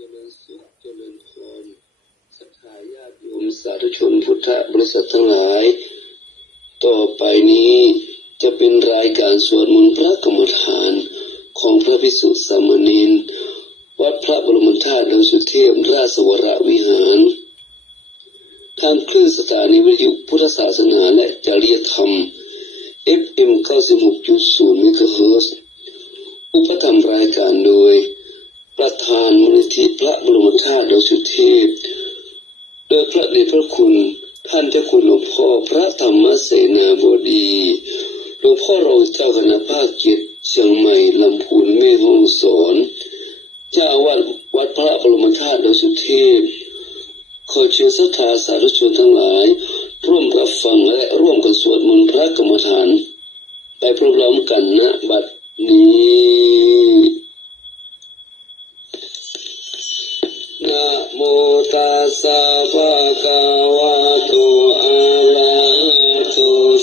เจริญสุขเจริญพรศรัทธาญาติโยมสาธุชนพุทธบริษัททั้งหลายต่อไปนี้จะเป็นรายการสวดมนต์พระกรรมฐานของพระภิกษุสามเณรวัดพระบรมธาตุดอยสุเทพราชวรวิหารทางคลื่นสถานีวิทยุพุทธศาสนาและจริยธรรม FM 96.0 เมกะเฮิรตซ์อุปถัมภ์รายการโดยประธานมูลนิธิพระบรมธาตุดอยสุเทพโดยพระเดชพระคุณท่านเจ้าคุณหลวงพ่อพระธรรมเสนาบดีหลวงพ่อรองเจ้าคณะภาค7เชียงใหม่ลำพูนแม่ฮ่องสอนเจ้าอาวาสวัดพระบรมธาตุดอยสุเทพขอเชิญศรัทธาสาธุชนทั้งหลายร่วมรับฟังและร่วมกันสวดมนต์พระกรรมฐานไปพร้อมๆกันณบัดนี้นะโมตัสสะภะคะวะโตอะระหะโต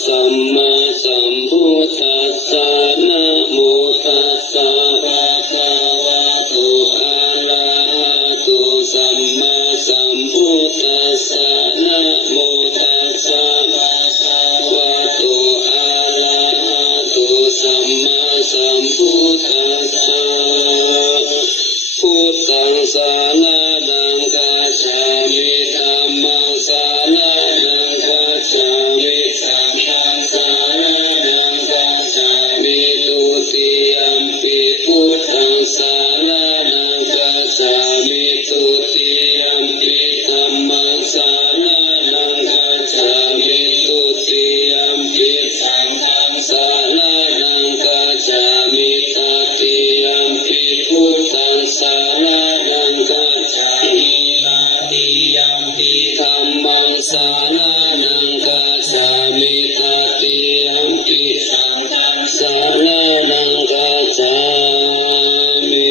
สัมมาสัมพุทธัสสะนะโมตัสสะภะคะวะโตอะระหะโตสัมมาสัมพุทธัสสะนะโมตัสสะภะคะวะโตอะระหะโตสัมมาสัมพุทธัสสะพุทธังสารนังกัจฉามิธัมมังสารนังกัจฉามิสังฆังสารนังกัจฉามิทุติยัมปิพุทธังสารนังกัจฉามิทุติยัมปิธัมมังสารนังกัจฉามิทุติยัมปิสังฆังสารนังกัจฉามิตติยัมปิพุทธังสารนังกัจฉามิตติยัมปิธัมมังสารนังกัจฉามิตติยัมปิสังฆังสารนังกัจฉามิ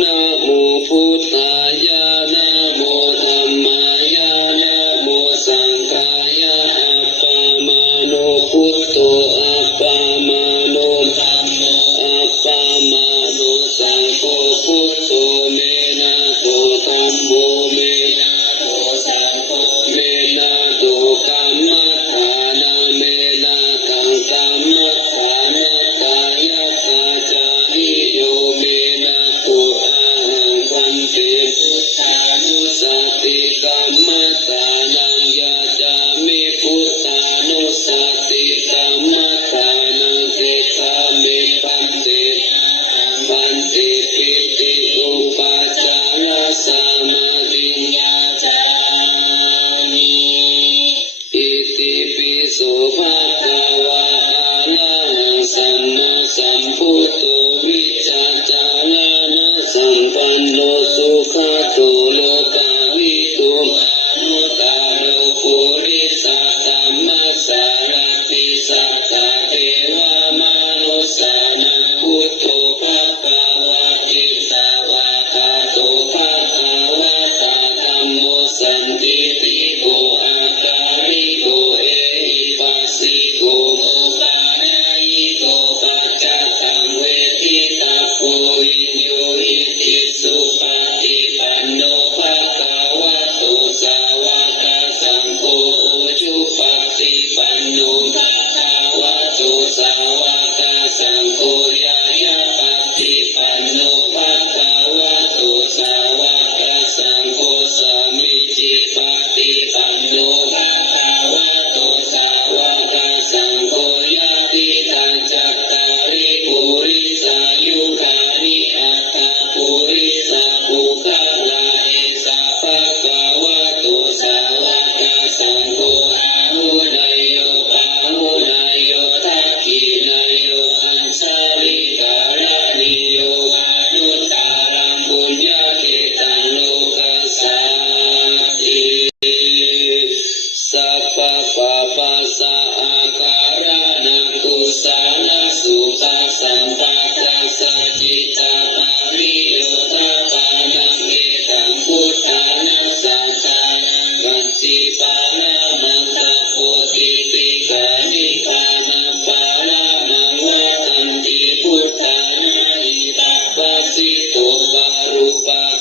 นะโมพุทธายะนะโมธัมมายะนะโมสังฆายะอัปปมาโนพุทโธอัปปมาโนธัมโมอัปปมาโนสังโฆพุทโธเมนะโตธัมโมเมนะโตสังโฆเมนะโตกัมมัฏฐานะเมนะตังกัมมัฏฐานะกายตาจาริโยเมนะโตอะหังคันเตพุทธานุสติกัมมัฏฐานังยะจามิพุทธานุสติกัมมัฏฐานังเตคามิปันเตปันติปิติอุปาจาระสมาธิญาจามิอิติปิโสภะคะวะอะระหังสัมมาสัมพุทโธวิจาจารณะสัมปันโนสุขโตโลกาวิทูอนุตตโรปุริสธัมมัสสารติสัทธาเทวมนุสสานังพุทโธภคะวะติสาวะคาโตภคะวะตาธัมโมสันติติโกอาการิโกเอหิปัสสิโกโมปานายิโกปัจจตังเวทิตาโฟวิญโยอิติสุปฏิปันโนภคะวะโตสาวกสังโฆอุชุปฏิปันโนภคะวะโตสาวกสังโฆยายาปฏิปันโนภคะวะโตสาวกสังโฆสามิจิปฏิปันโนภคะวะโตสาวกสังโฆยะติตังจัตตาริปุริสายุคานิอัตถปุริสาภูคาลาเอสาภะคะวะโตสาวกสังโฆอาหุนายโยปาหุนายโยทักขินายโยอัญชาลิการานิโยอนุตตรังปุญญเกตังโลกัสสาติสัพพะปะปัสสะอาการะนังกุศลสุขสัมปทัสสะจิตตาปาริโยทาปานังเอตังพุทธานัสสะทานังวัจจิปานามันตะโพธิปิกานิพานาปารานังวัฏันติพุทธานาหิตาปัสสิโตปารุปา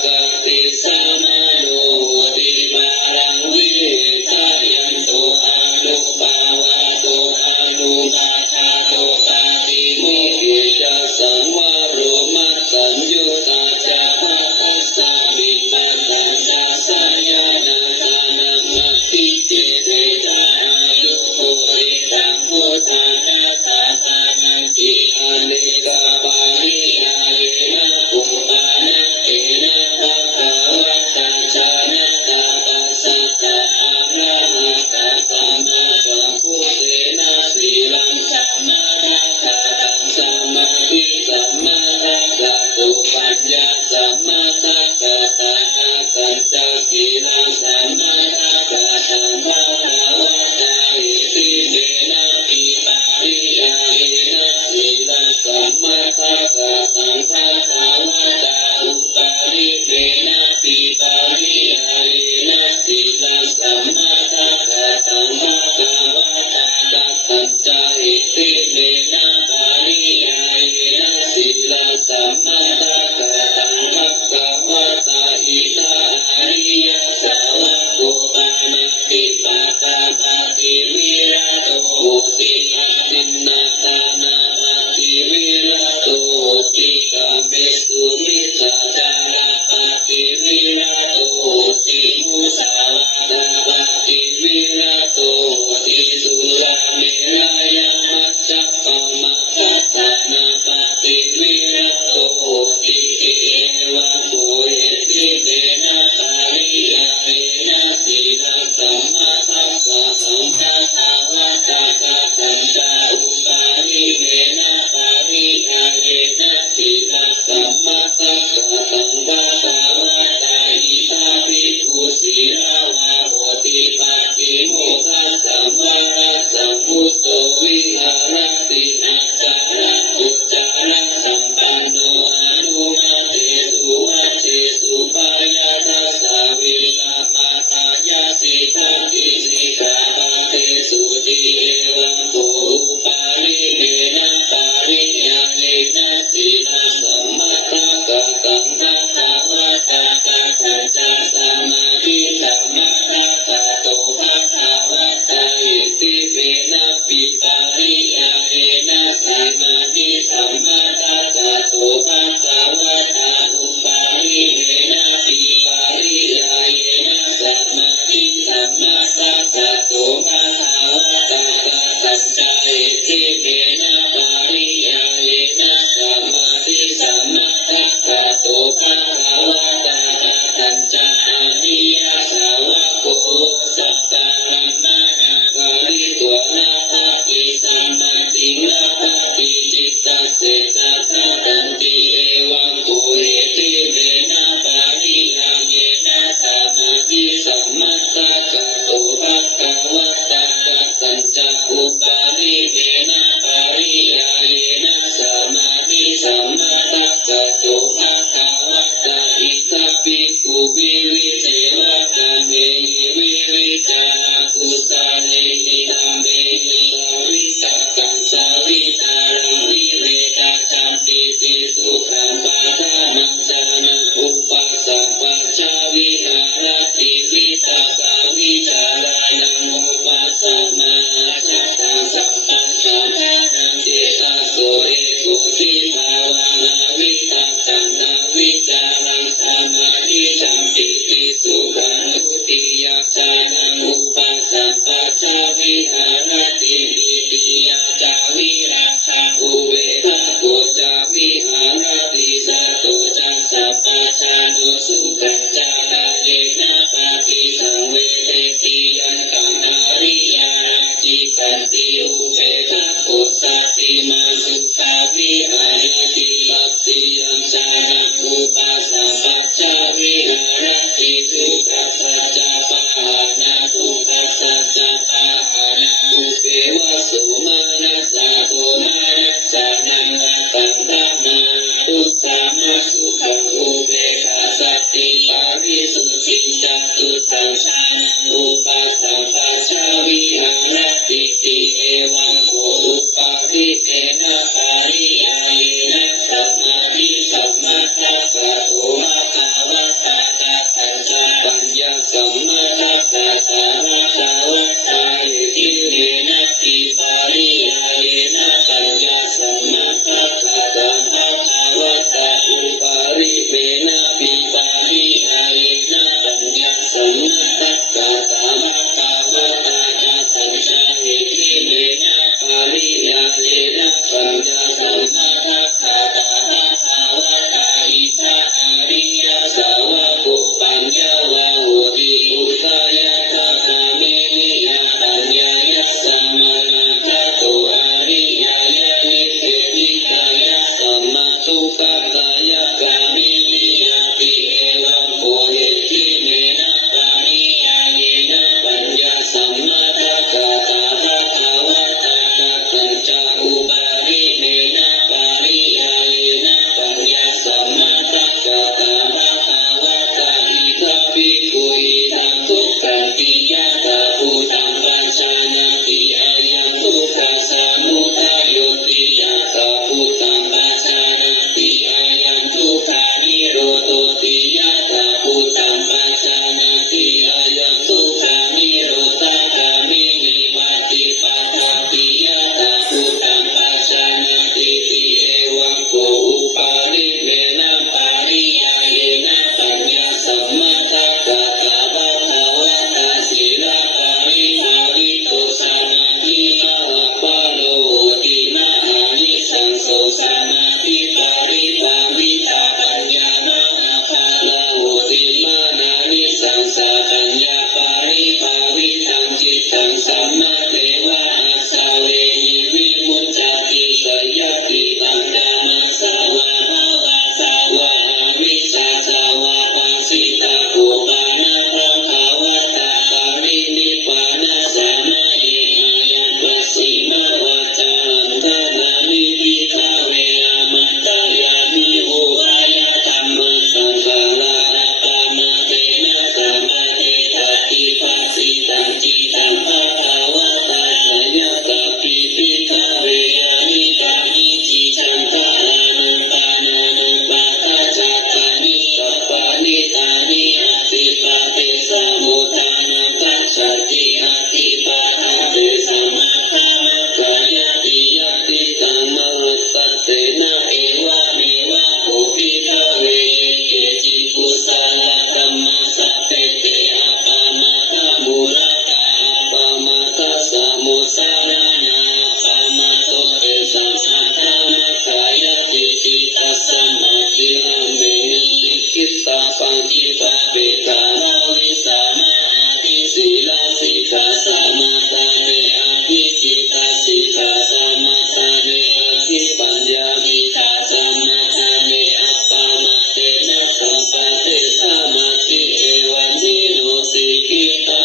เปกาลาวิสามาอาทิศีลาสิกขาสมาทาเนอภิจิตาสิกขาสมาทาเนอภิปัญญาสิกขาสมาทาเนอัปปามาเตนะสัมปะเตสมาธิเอวันนิโนสิกิตา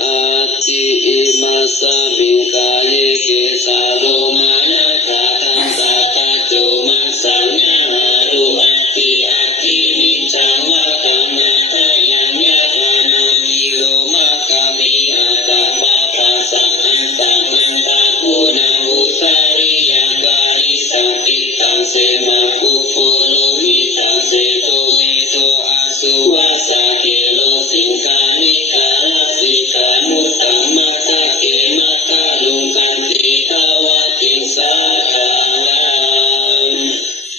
อาทิอิมัสสมิกาเลเกสาโลมานะกาตังตาตาโจมัสสัญญารุอัตติอัตตินิจังวะกานาทายังยะปานามิโลมะกาลิอัตตาปะปะสังอัตตามันตาภูนาอุตาริยังกาลิสังติตังเสมาคุโพโลวิตังเสโตเมโตอาสุวาสาเกโลสิงคานิกาลสิกามุตตัมมะตะเกมะกะลุงกันติตาวะติสาคาลัง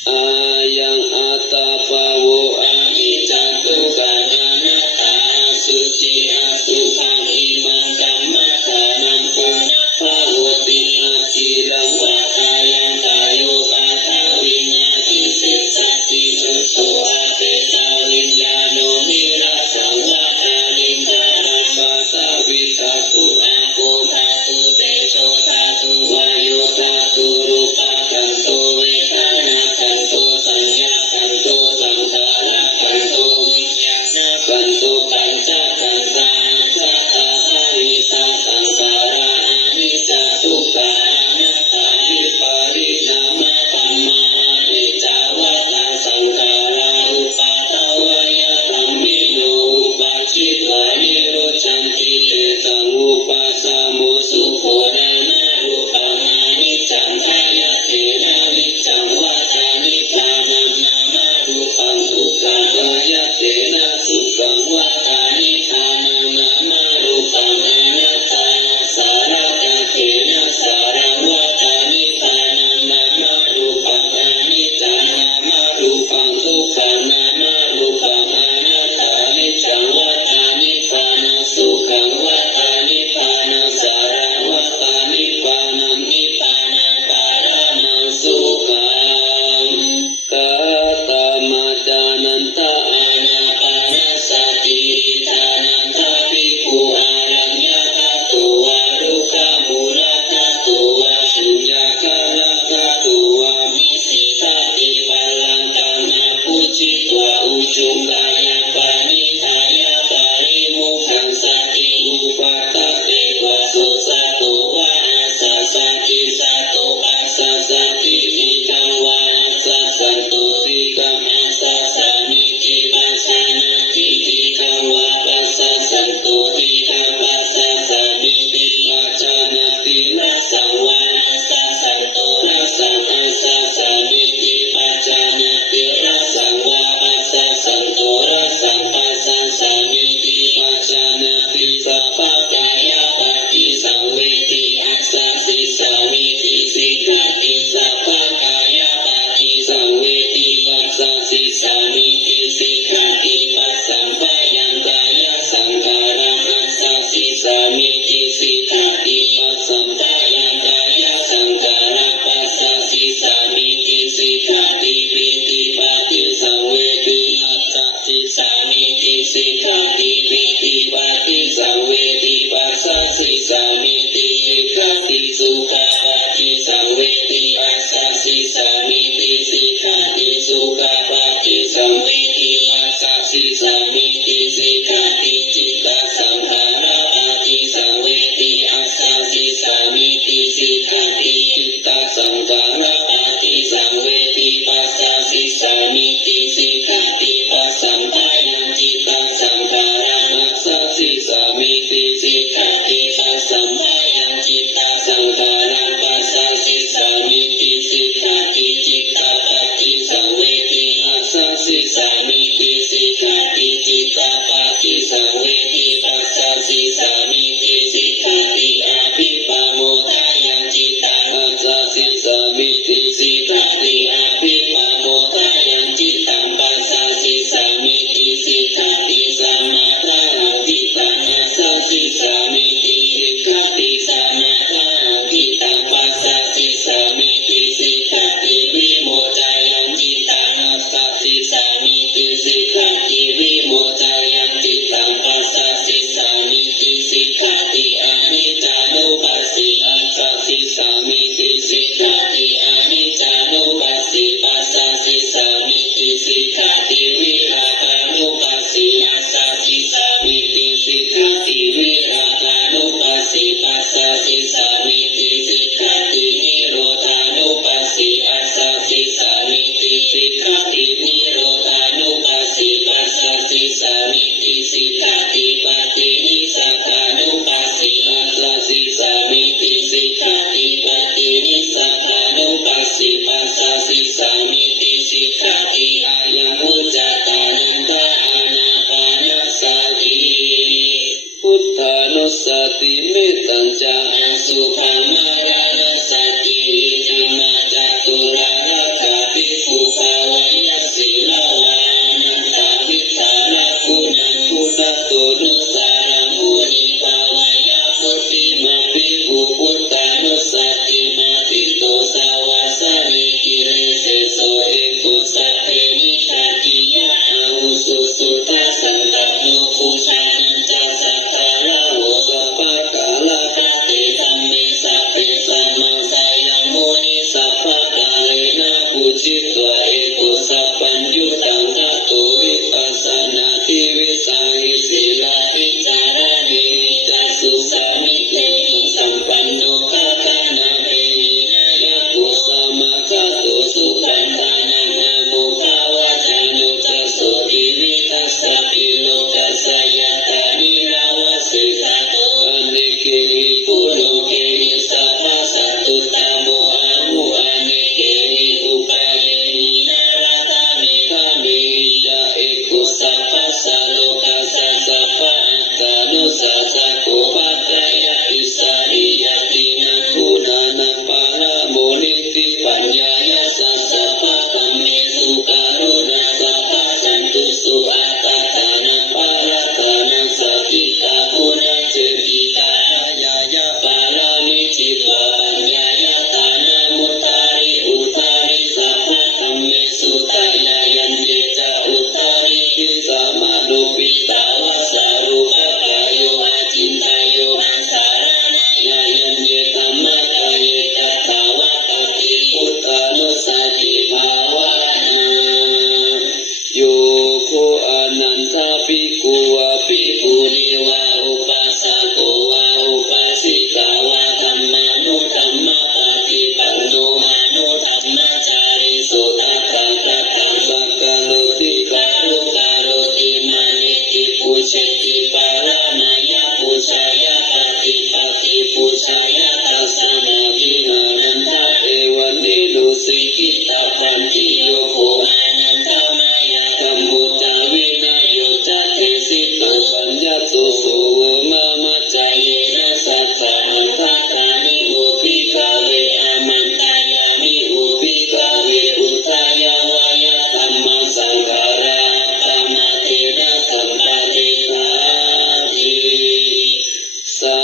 อายังอัตตาภาวะอานิจจัตตุกานานัตตาสุจิอาสุภังอิมังกัมมะทานังปุญญภาวติอาทิรังวะกายังกายโยปาทาวินาทิเสสติจุตโตอาเปตาวิญญาโนนิราสังวะทานิจานัมมาสาวิตาตุอาโปธาตุเตโชธาตุวายโยธาตุรูปะขันโตเวทนาขันโตสัญญาขันโตสังขารขันโตวิญญาณขันโตปัญจขันธาสัทธาอนิจจสังขาราอนิจจทุกขาอนัตตาวิปาริณามะธัมมาอนิจจวัฏฏะสังขาราอุปาทวยธัมมิโนอุปาชิตวานิโรชันติเตสังอุปาสามุสุโขนานารูปังอนิจจังขายะเทนะนิจจังวัฏานิพพานังนามารูปังสุขังขายะเทนะสุขังวัฏานิพพานังนามารูปังอนัตตาสารกะเทนะสารังวัฏานิพพานังนามารูปังอนิจจังนามารูปังทุกขังนามารูปังอนัตตานิจจังวัฏานิพพานังสุขังวัฏานิพพานังสารังวัฏานิพพานังนิพพานังปารามังสุขังกาตมัจจานันตาอานาปานสติทานันตาภิกขุอารัญญกตุวารุกขมูลกตุวาสุญญากาลกตุวามิสิทาติปัลลังกังอภูจิตวาอุจุงกายปานิทายาปาริมุขังสติอุปาตเตวะโสสะโตวะอาสาสติสะโตปัสสะสติอิกังวะอาสะสันโตติกังอาสะสามิติปัสสะนาติติกังวะปัสสะสันโตติกังปัสสะสามิติปัจจานาตินะสังวะอาสะสันโตนะสังอาสะสามิติปัจจานาติระสังวะปัสสะสันโตระสังปัสสะสามิติปัจจานาติสัพพะกายะปะทิสังเวทิอัสสะสิสามิติสิกขาติสัพพะกายะปะทิสังเวทิปัสสะสิสามิติสิกขาติปัสสัมปะยังกายะสังขารังอัสสะสิสามิติสิกขาติปัสสัมปะยังกายะสังขารังปัสสะสิสามิติสิกขาติปิติปาติสังเวทิอัสสะสิสามิติสิกขาติปิติปาติสังเวทิปัสสะสิสามิติสิกขาติสุขปาติสังเวทิอัสสะสิสามิติสิกขาติสุขปาติสังเวทิอัสสะสิสามิติสิกขาติจิตตสังขาราปาติสังเวทิอัสสะสิสามิติสิกขาติจิตตสังขาราปาติสังเวทิปัสสะสิสามิติสิกขาติปัสสัมปะยังจิตตสังขารังอัสสะสิสามิติสิกขาติปัสสัมปะยังจิตตสังขารังปัสสะสิสามิติสิกขาติจิตตปฏิสังเวทิอัสสะสิสามิติสิกขาติจิตตปฏิสังเวทิปัสสะสิสามิติสิกขาติอภิปโมทายังจิตตังปัสสะสิสามิติสิกขาติอภิปโมทายังจิตตังปัสสะสิสามิติสิกขาติสัมมาทาทิตังปัสสะสิสามิติสิกขาติสัมมาทาทิตังปัสสะสิสามิติสิกขาติวิโมทายังจิตตังปัสสะสิสามิ ติเมตัญจาสุขังมารณสัจจิธรรมจัตุรารักขาภิกขุภาวยศิลวานันตาวิทานาคุณังพุทธโตนุสารังมุนิภาวยาพุติมาภิกขุพุทธานุสัจจิมาติโตสาวาสานิกิเลเสโสเอกุสัพเพนิชาติยะอาหุสุสุทัสสันตโนภูชานัญจสัทธาระโหสัพพะกาลกะเตธัมเมสัพเพสัมมาสายังมุนิสัพพะกาเลนะปุจิตวะเอกุสัพพัญญุตังทัตโตวิปัสสนาทิวิสังหิสีลาภิจารเนมิจสุสามิเตสัมปันโนภะคะนาเปหินะยะปุสามะคะโตสุขันธานังนะโมภาวะจานุจัสโสติวิทัสสะปิโลกัสสะยะตานิราวะเสสะโตอเนเกหิปุโรเกหิสัพพะสัตตุตโมอะมุอะเนเกหิอุปาเยหินาราตามิฆาเมหิยะเอกุสัพพะสัโลกัสสะสัพพะอัตตานุสัสสะโกภัตตายะอิสาริยตินะคุณานะปะละโมนิติปัญญายะสัสสะภะธัมเมสุการุณาสัพพะสันตุสุอัตตานะปะละตานะสัพพิตาคุณาเจติตายายะปะละมิจิตวะปัญญายะตานะมุตตาริอุตตาริสัพพะธัมเมสุตายายันเยจะอุตตาริปิสามานุปิตาวะสารุปะกายโยอาจินทายโยอันสารณายายันเยธัมมะกายตถาวะตติพุทธานุสัจจิภาวะนาโยโคอนันทภิกขุวะภิกขุณีวะอุปาสโกวะอุปาสิกาวะธัมมานุธัมมะปฏิปันโนมานุธัมมจาริสุทัตถะทัตถะสังฆโลติการุการุติมานิติปุเชติปารามายะปุชายะปฏิปฏิปุชายะตัสสะนาภินานันทะเอวะนินุสิกิตาพันติโยโคอานันทมายะธัมมุตตะวินัยโยจัตเตสิโตปัญญโตโสโวมามัจจายนะสัทธาอันทะตานิโอปิกาเวอามันตายามิโอปิกาเวอุตตายาวายะธัมมัสสังขาราธรรมเทนะสัมปะเทธาติสา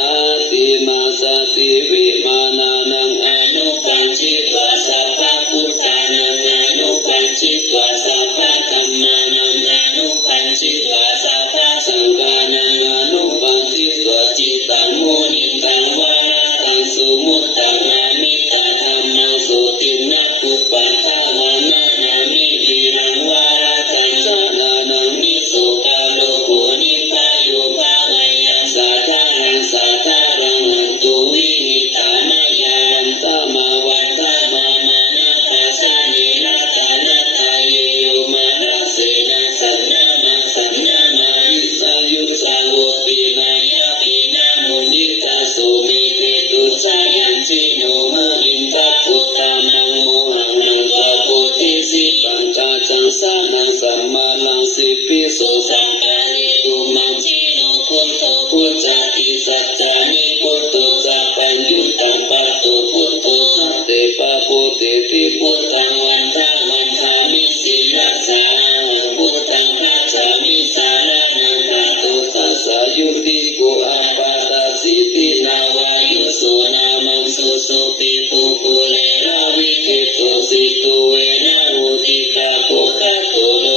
ตินาสติวิมานานังอนุปัญจิตวะสัพพะพุทธานังอนุปัญจิตวะสัพพะธัมมานังอนุปัญจิตวะสัพพะสังฆานังอนุปัญจิตวะจิตตังมุนิตังวาตังสุมุตตังอามิตาธัมมังสุตินักขุปัฏฐานานามิวิรังวาตังสานานังนิโสกาโลโกนิพาโยภาวยะสัทธารังสัทธารังอันตุวินิตานายาวันตมาวันตมามานะปัสสะเนนะตานะตายโยมานะเสนะสันนะมังสันนะมาริสังยุตสาวปิมายะปินะมุนิตาโสมิเตตุสายันจิโนมุนินตัพพุตตามังโมหังนังตะโพธิสิปัญจาจังสานังสัมมาลังสิปิโสสังฆานิกุมังจิโนพุทโธพุทธาติสัจจานิพุทโธสัพพัญญุตังปัตโตพุทโธสัตเตปะโพเตติพุทธังวันทาวันทามิสิลัสสาพุทธังคัจฉามิสารนังปัตโตตัสสะยุติโกอาปาตสิตินาวายุโสนามังสุสุติปุปุเรราวิเกโตสิตุเวนะอุติตาโภคะโตโล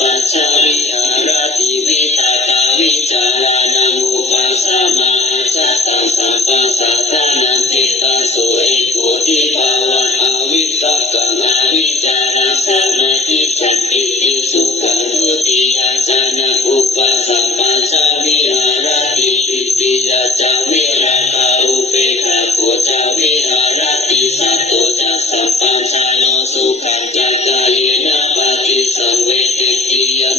ปัญชาวิหารติวิตากาวิจารานังอุปาสมาจัตตังสัพพสัตตานันติตาสุเอกุติภาวันอวิตกังอวิจาราสมาธิจันติติสุขังรุติยาจานะอุปสัมปัญชาวิหารติปิติยาจาวิราคาอุเปขาโคจาวิหารติสัตโตจัสสัพปัญชาโนสุขังจักกายนะปฏิสังเวทิติยัน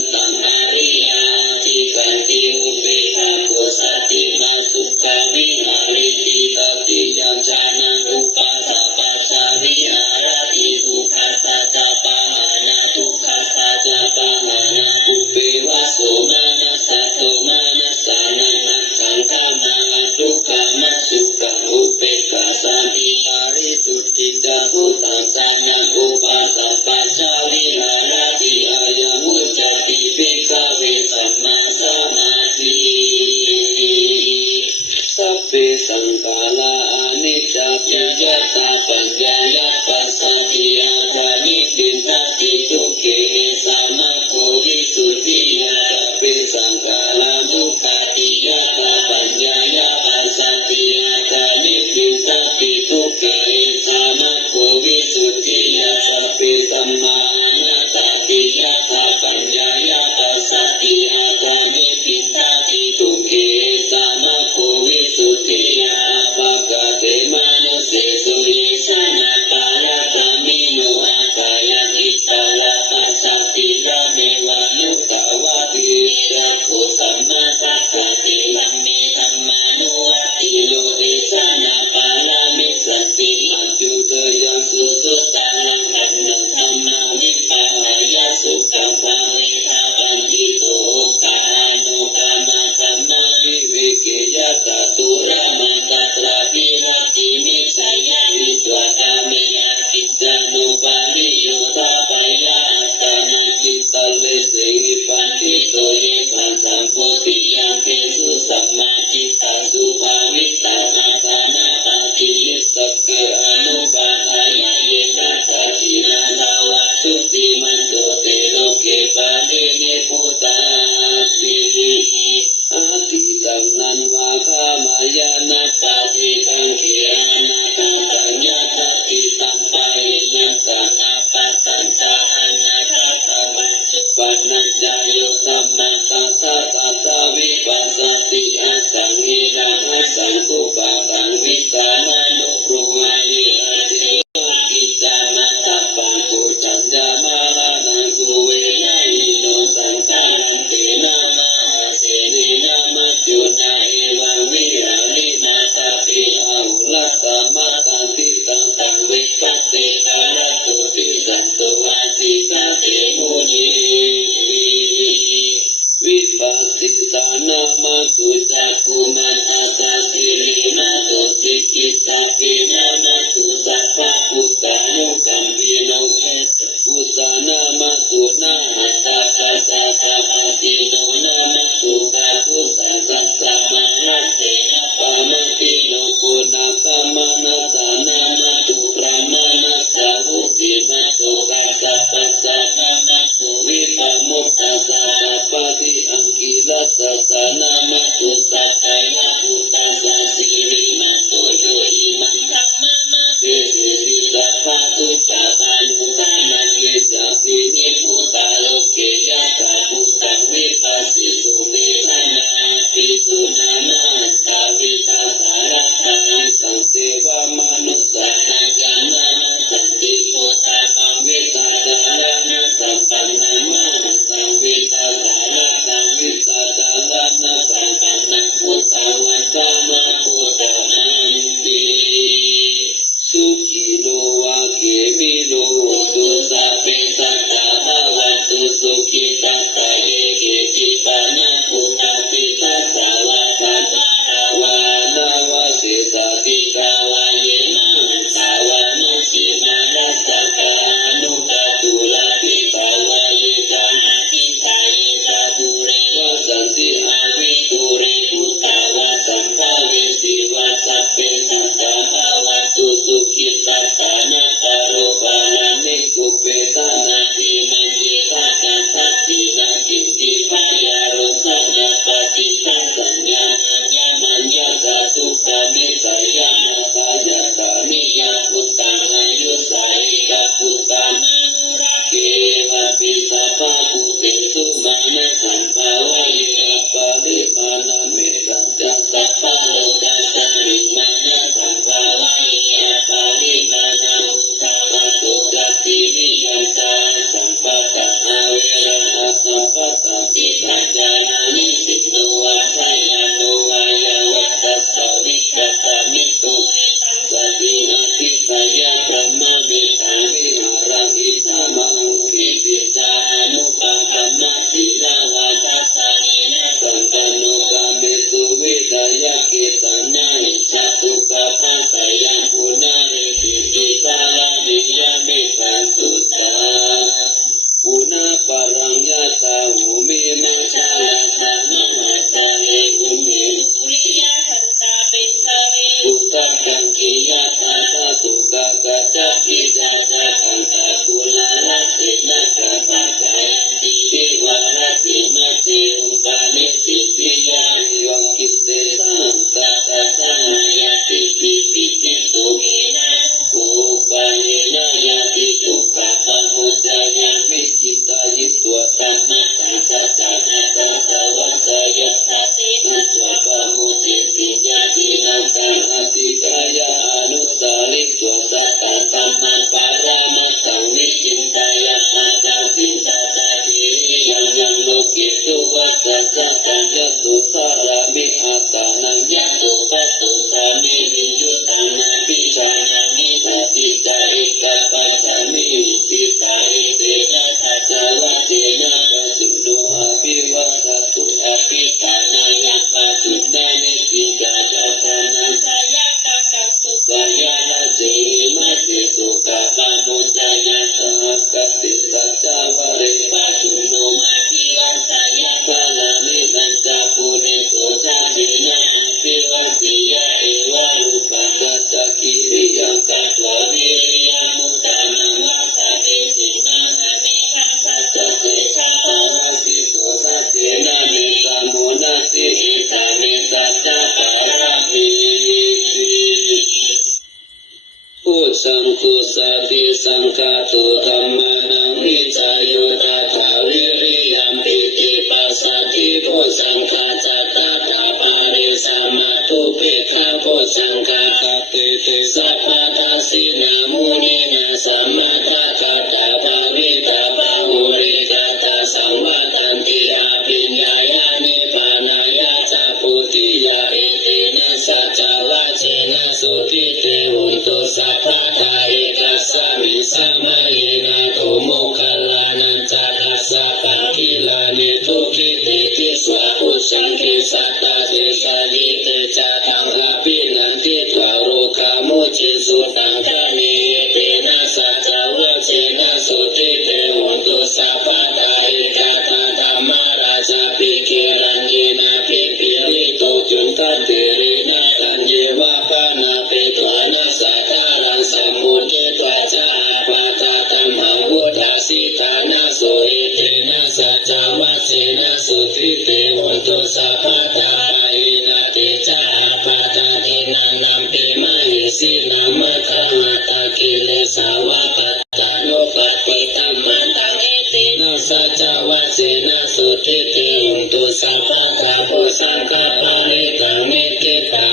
ตุธัมมานังวิจายุตถาวิริยัมปิติปัสสติโกสังฆาจัตตาตาปาริสัมมาทุปิกขาโกสังฆาคติติสัพพะทาสินามุนีนาสัมมาทัตตาภาวิตาภาหุริกาตาสังวาตันติอาภิญญายานิปานายาจาปุติยาอิตินะสัจจวาเชนะสุทิเตหุนตุสัพพะทาเอกัสสมิสัมมาเยนะโตโมคคัลลานันจัตตัสสะปังคิลานิทุกิติติสวะอุสังคิสัตตาเทสาลิเตจาตังอาภินันติตวารุคามุจิสุตังคานิเตนะสัจจวาเชนะสุทิเตหุนตุสัพพะทาเอกาตาธัมมาราชาภิกขิรัญเยนะภิกขิริโตจุนทัตเตรินะสัญเยวะปานาเปตวานะสัทธารังสัมมุเตตวะจาอาปาตาตัมหังวุฒาสิทานะโสเอเตนะสัจจวาเชนะสุทิเตหุนตุสัพพะทาปายินาเตจาอาปาตาเทนะนัมเปมะหิสิลามะทังอัตตะกิเลสาวะปัตตานุปัฏฐิตัมมันตังเอเตนะสัจจวาเชนะสุทิเตหุนตุสัพพะทาโพสังฆปาริตังมิติตั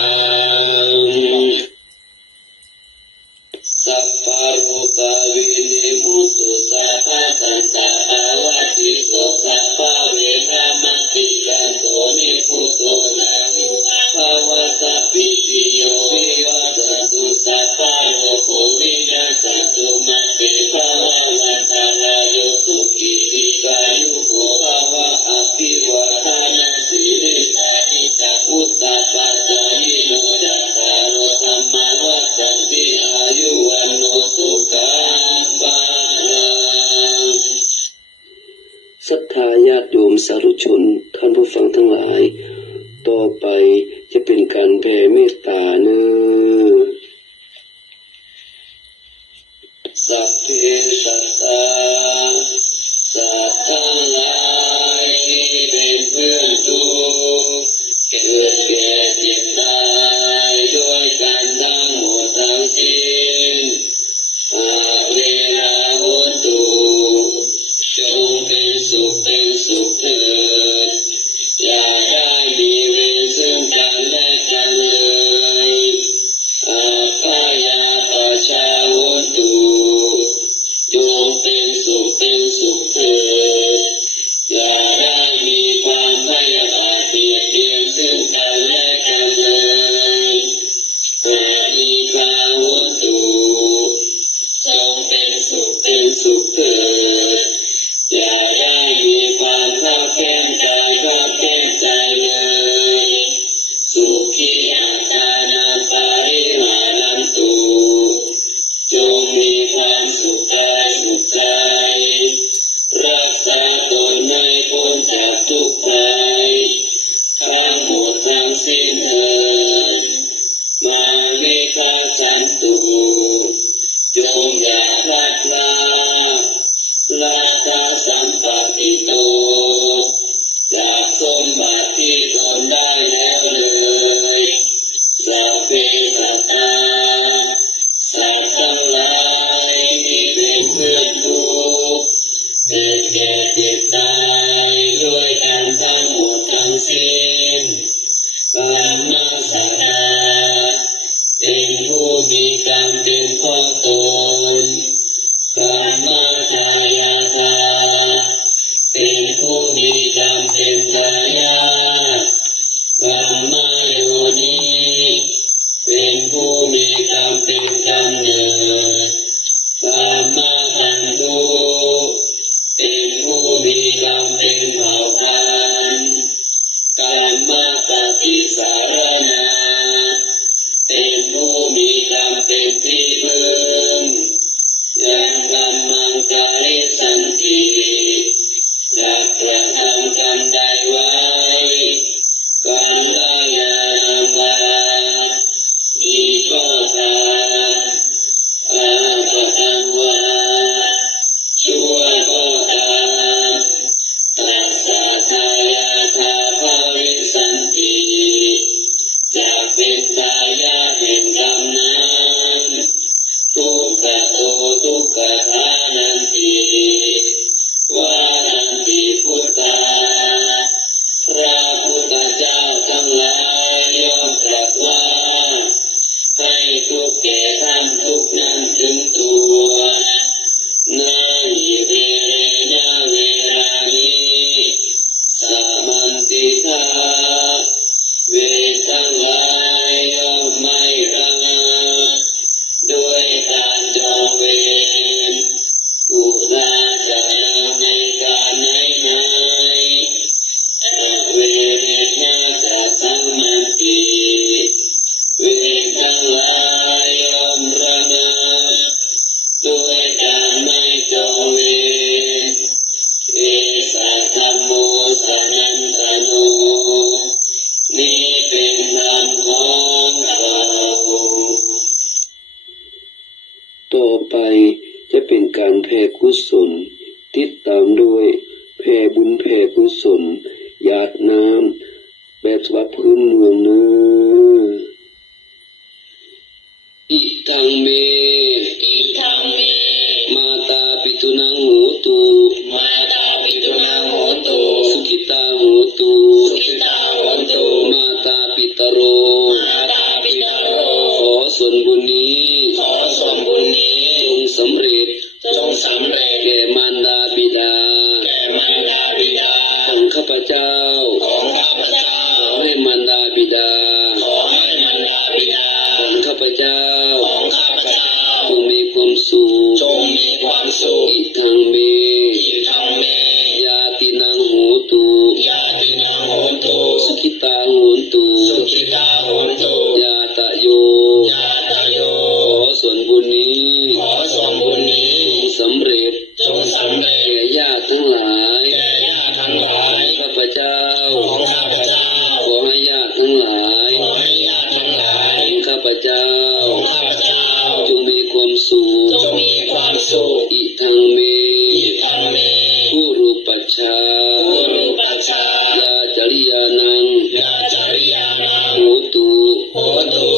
งสัพพะโรกาวินิมุตตุสัพพะสันตาภาวะติโตสัพพะเวรามติกันโตนิพุตโตนานุภาวะสัพพิติโยวิวัตตุสัพพะโลกวินาศตุมาเตภาวะวันตาลายโยสุขิติกายุโกภาวะอภิวาทานาสิริสานิจักขุตตะปัจจายิโนจัตตารโอธัมมาวัฏันติอายุวันโนสุขังภาลังศรัทธาญาติโยมสาธุชนท่านผู้ฟังทั้งหลายต่อไปจะเป็นการแผ่เมตตาเนื้อสัพเพสัตตาสัตว์ทั้งหลายที่เป็นเพื่อนทุกข์เกิดแก่เจ็บตายด้วยกันทั้งหมดทั้งสิ้นเวลาพ้นทุกข์จงเป็นสุขเถิดอย่าได้มีเวรซึ่งกันและกันเลย ด้วยแผ่บุญแผ่กุศลหยาดน้ำแบบฉบับพื้นเมืองเนื้ออิทังเมมาตาปิตุนังโหตุสุขิตาโหตุมาตาปิตโรขอส่วนบุญนี้จงสำเร็จแก่มารดาบิดาของข้าพเจ้าขอให้มารดาบิดาของข้าพเจ้าจงมีความสุขอิทังเมยาตินังโหตุสุขิตาโหตุยาตะโยขอส่วนบุญนี้สำเร็จแก่ญาติทั้งหลายข้าพเจ้าขอให้ญาติทั้งหลายข้าพเจ้าจงมีความสุขอิทังเมผู้รูปัชฌายาจริยานังโหตุ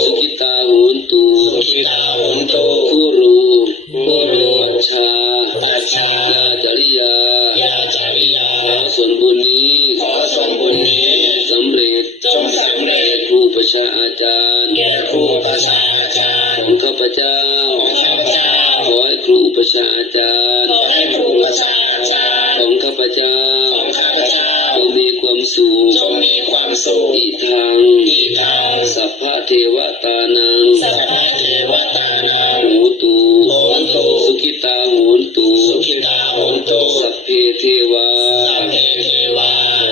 สุขิตาโหตุผู้รูปัชฌายาจริยาขอส่วนบุญนี้สำเร็จแก่ครูประชาอาจารย์ของข้าพเจ้าขอให้ครูประชาอาจารย์ของข้าพเจ้าจงมีความสุขอิทังสัพพะเทวตานังโหตุสุขิตาโหตุสัพเพเทวา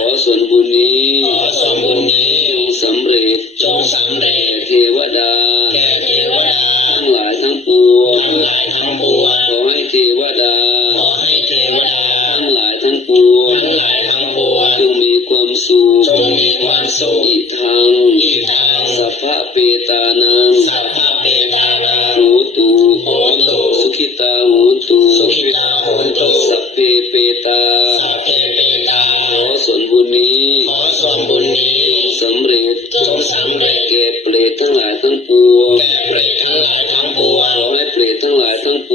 ขอส่วนบุญนี้จงสำเร็จแก่เทวดาทั้งหลายทั้งปวงขอให้เทวดาทั้งหลายทั้งปวงจงมีความสุขอิทังสัพพะเปตานังโหตุสุขิตาโหตุสัพเพเปตาขอส่วนบุญนี้สำเร็จแก่เปรตทั้งหลายทั้งปวงขอให้เปรตทั้งหลายทั้งป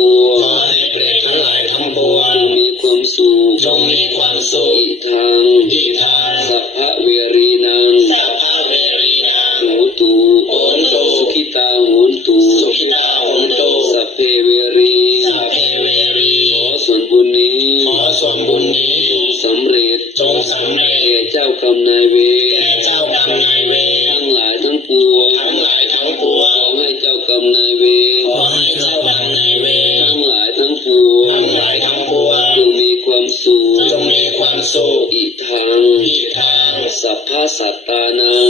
วงจงมีความสุขอิทังสัพพะเวรีนังโหตุสุขิตาโหตุสัพเพเวรีขอส่วนบุญนี้สำเร็จแก่เจ้ากรรมนายเวรทั้งหลายทั้งปวงขอให้เจ้ากรรมนายเวรทั้งหลายทั้งปวงจงมีความสุขอิทังสัพพะสัตตานัง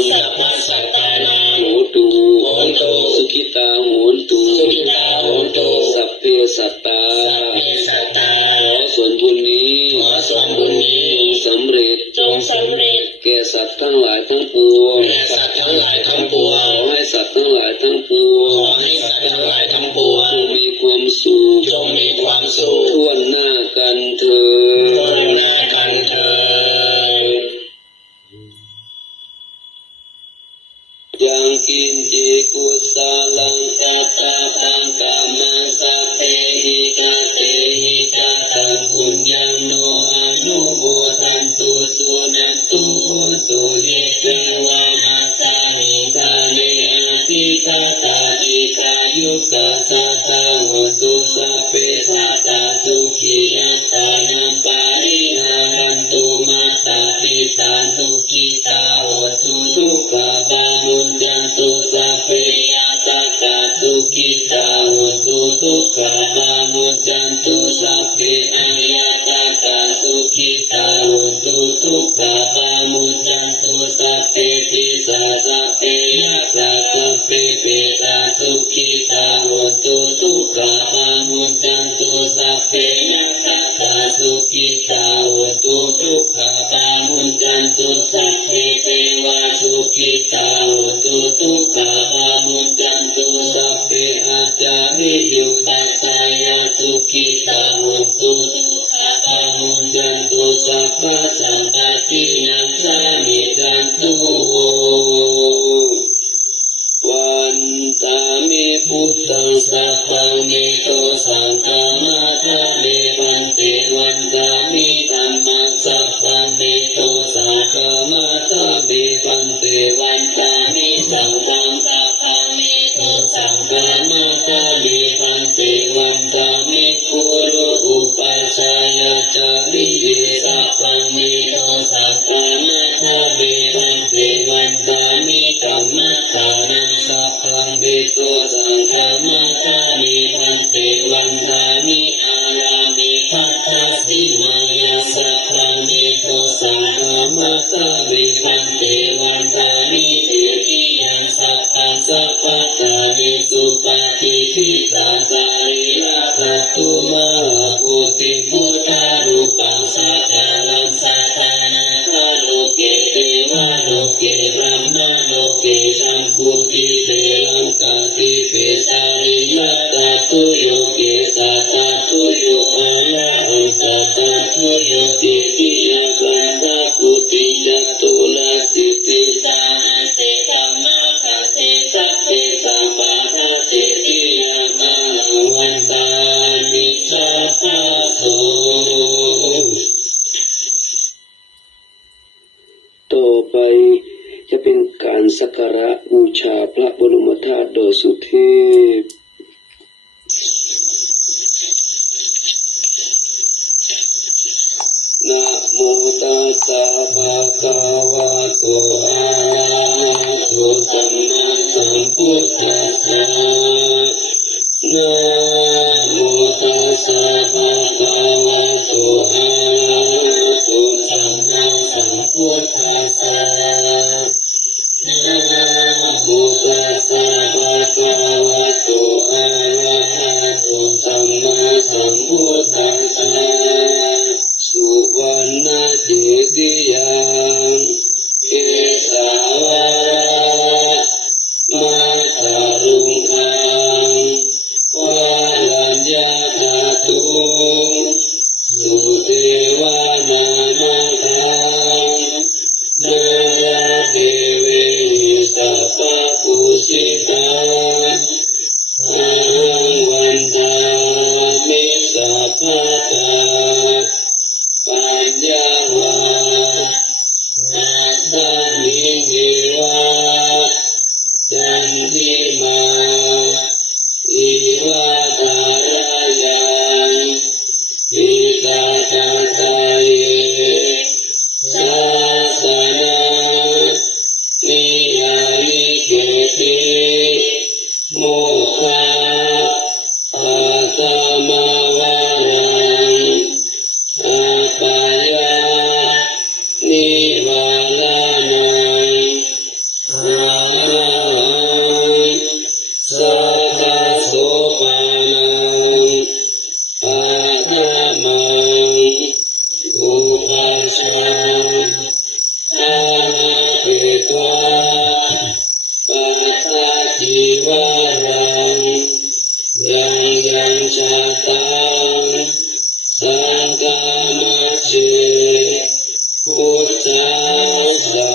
โหตุสุขิตาโหตุสัพเพสัตตาขอส่วนบุญนี้สำเร็จแก่สัตว์ทั้งหลายทั้งปวงขอให้สัตว์ทั้งหลายทั้งปวงจงมีความสุขทั่วหน้ากันเถิดยังกินจิกุสาลังกัตตาปังกามาสัพเพหิกาเตหิกาตังปุญญังโนอนุโมทันตุสุนันตุโหตุเยเตวะมัสสานิกาเนอธิกาตาอิกายุกะสัตตาโหตุสัพเพสัตตาสุขิยัตตานัมปาริหารันตุมาตาปิตาสุขิตาโหตุทุกขบามุญญันตุสัพเพยัตตาสุขิตาโหตุทุกขบามุญญันตุสัพเพอายัตตาสุขิตาโหตุทุกขบามุญญันตุสัพเพติสาสัพเพยัตตาสัพเพเปตาสุขิตาโหตุทุกขบามุญญันตุสัพเพยัตตาสุขิตาโหตุทุกขบามุญญันตุสัพเพเทวาสุขิตาโหตุทุกขบามุญญันตุสัพเพอาจาริยุตัสสายาสุขิตาโหตุทุกขบามุญญัน สัพพะสังฆตินัสสามิจันตุโววันตามิพุทธังสัพพังมิโตสังฆมัสสะเมวันเตวันตามิธัมมังสัพพังมิโตสังฆมัสสะเมวันเตวันตามิธัมมังสัพพังมิโตสังฆมัสสะเมวันเตวันตามิปุโรอุปัชฌายะจามิเยสัพพังมิโตสังฆมัสสะเมวันเตวันตามิธัมมัสสะสัพพังมิโตสังฆมัสสะมิวันเตวันตามิอาลามิภัตตาสิมายาสัพพังมิโตสังฆมัสสะมิวันเตวันตามิเจติยังสัพพะสัพพะตานิสุปฏิทิตาจาริยะภัตตุมาปุติพุทธารูปังสักการังสัตตานาคาโลเกเทวะโลเกบรหมโลเกสัมพุทิเตลังกาติเปสาริยะตาตุโยเกสัตตาตุโยอาลาอันตตาตุโยติปิยะบันตากุติจัตุลาสิติตาเตธัมมาคาเตสัพเพสัมปาทาเตปิยะกาลังวันตามิสัพพะโสต่อไปจะเป็นการสักการะบูชาพระบรมธาตุโดยสุเทพนะโมตัสสะภะคะวะโตอะระหะโตสัมมาสัมพุทธัสสะนะโมตัสสะภะคะวะโตอะระหะโตสัมมาสัมพุทธัสสะนะโมตัสสะภะคะวะโตอะระหะโตสัมมาสัมพุทธัสสะสุวรรณเจติยังเกสาวามาตารุงคังวาลัญญาธาตุสุเทวานามังคังนาราเทเวหิสัพพะปุสิตังอาหังวันทามิสัพพะตาปัญญาวาอัตตานิเกวะจันทิมาอิวะทารายาอิตาตาตาเยสัสนานิยานิเกติโมฆะปัตตมาวารังอาปายานิวาลานังอาหังสัทธโสปานังอาตมังอุปัชฌาอาหะเกตวาปัฏฐาจิวารังยังยังชาตังสังฆามัจเจพุทธัสสะ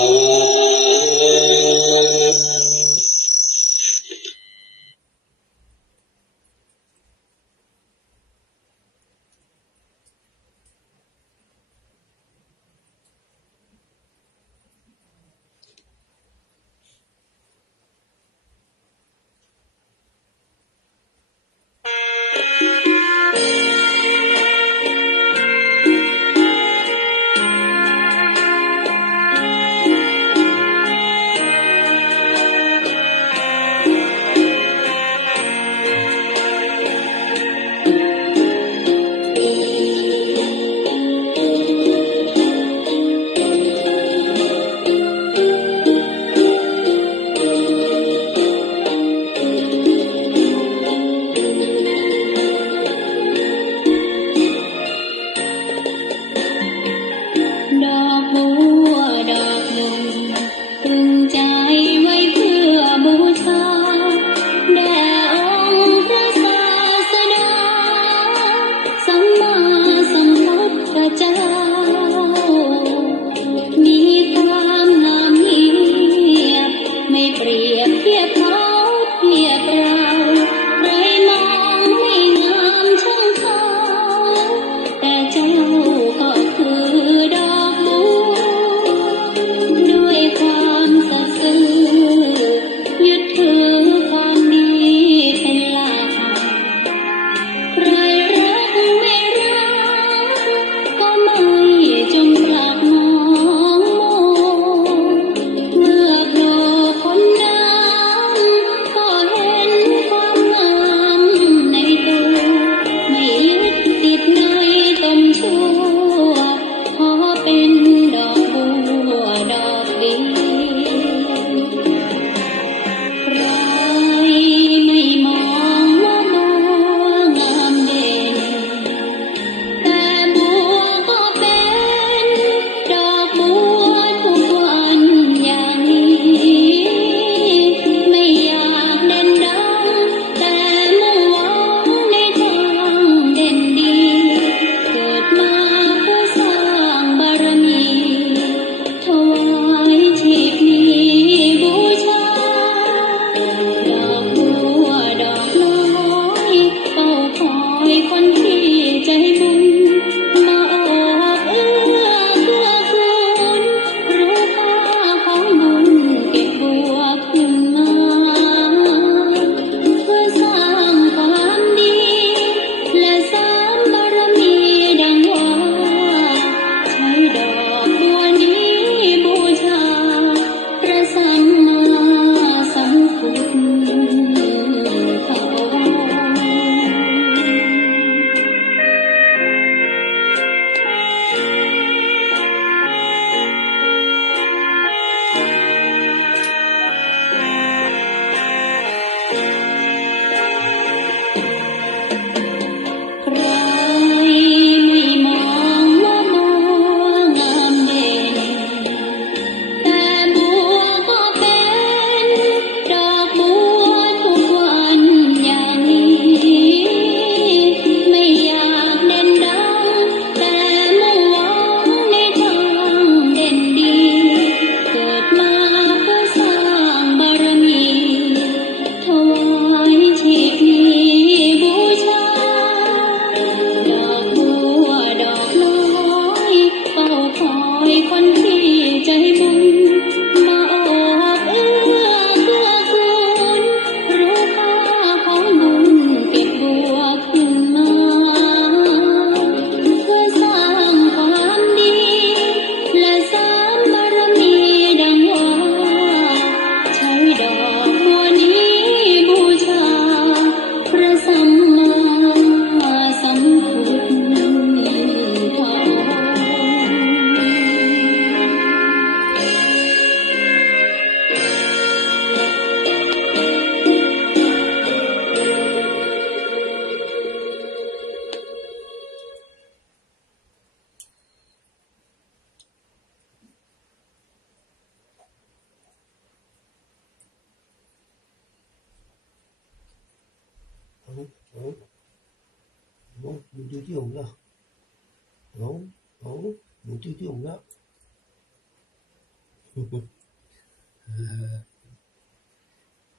จุ่มแล้ว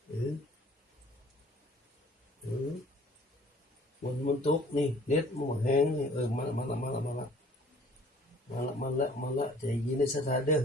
เออเออมันตกนี่เล็ดมันแห้งนี่มาละใจเย็นในสถานเด้อ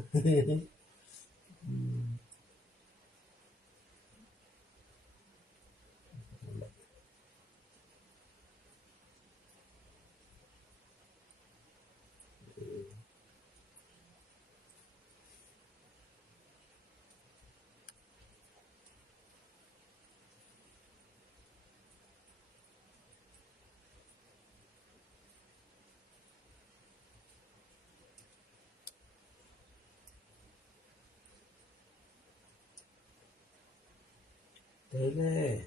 ได้แล้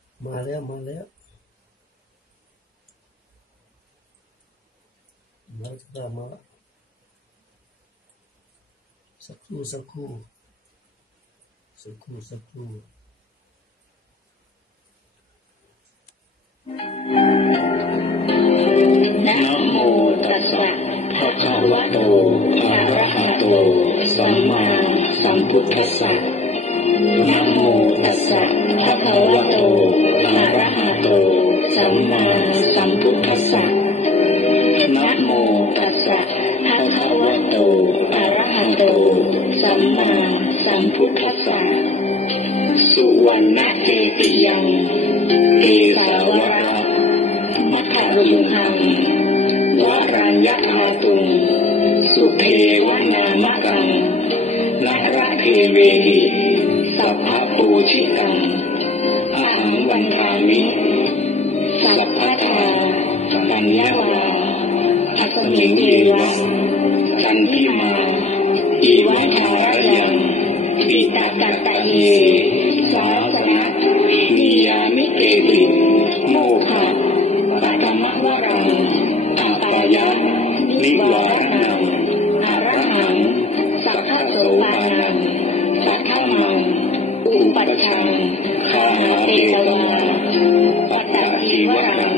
วมาแล้วมาละสักครู่นะโมตัสสะภะคะวะโตอะระหะโตสัมมาสัมพุทธัสสะนะโมตัสสะภะคะวะโตอะระหะโตสัมมาสัมพุทธัสสะนะโมตัสสะภะคะวะโตอะระหะโตสัมมาสัมพุทธัสสะสุวรรณเกติยังเกสาวระมัทธรุมหังวรัญญธาตุงสุเทวนามะกังละระเทเวหิสัพพะปูชิตังอะหังวันทามิสัพพะทาปัญญาวาอัสมิงเยวะสันติมาอีวัฏาระยังวิตตะตะเยสาสนะนิยามิเอติโมฆะปัตมะวรังอัปปายะนิวารณังอรหังสัพพะโสปานังสัทธมังอุปัชชังคาหาเทวาปัตตะชีวรัง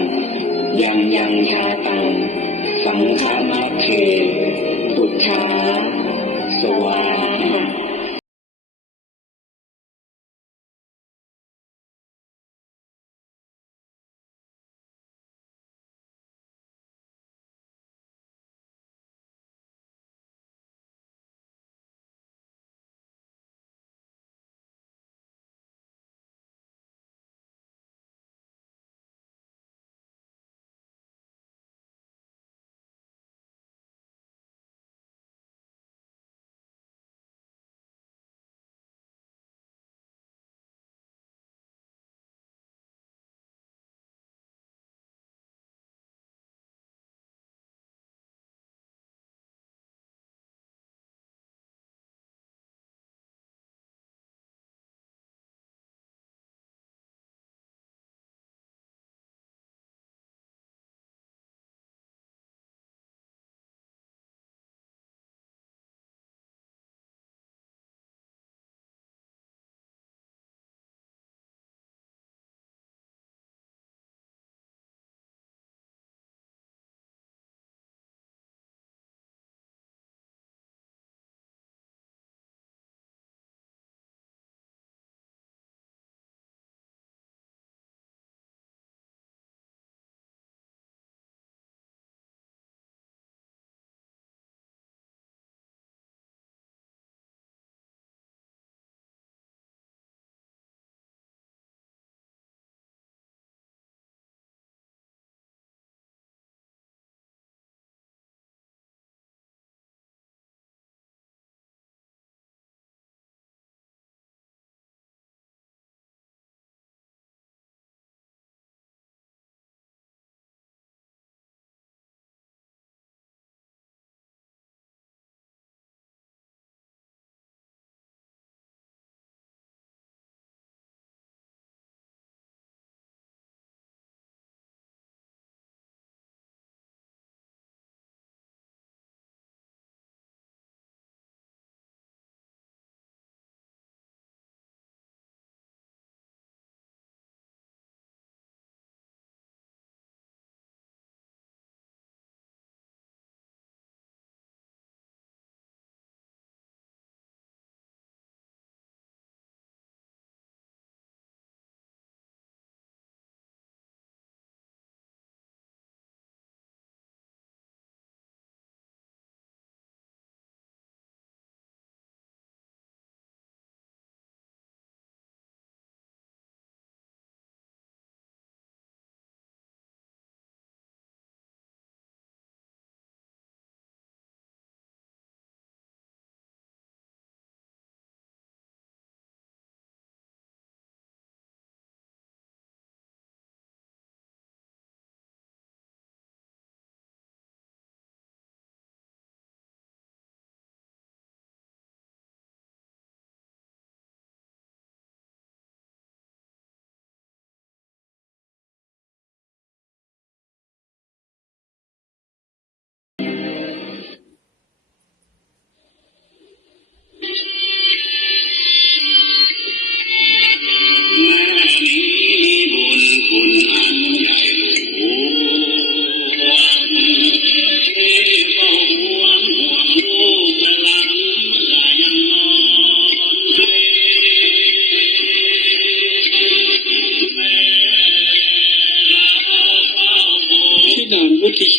ยังชาตังสังฆมัคเขพุทธาสวาหะ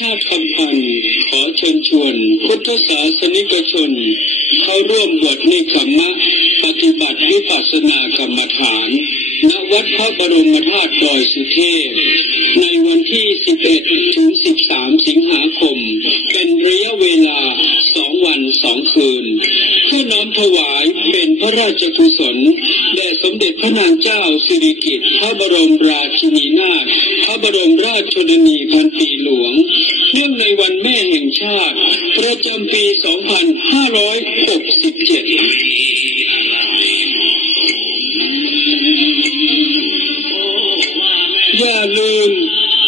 าติคำพันธ์ขอเชิญชวนพุทธศาสนิกชนเข้าร่วมบวชเนกขัมมะปฏิบัติวิปัสสนากรรมฐานณวัดพระบรมธาตุดอยสุเทพในวันที่ 11 ถึง 13 สิงหาคมเป็นระยะเวลา 2 วัน 2 คืนเพื่อน้อมถวายเป็นพระราชกุศลแด่สมเด็จพระนางเจ้าสิริกิติ์พระบรมราชินีนาถพระบรมราชชนนีพันปีหลวงเนื่องในวันแม่แห่งชาติประจำปี 2567 อย่าลืม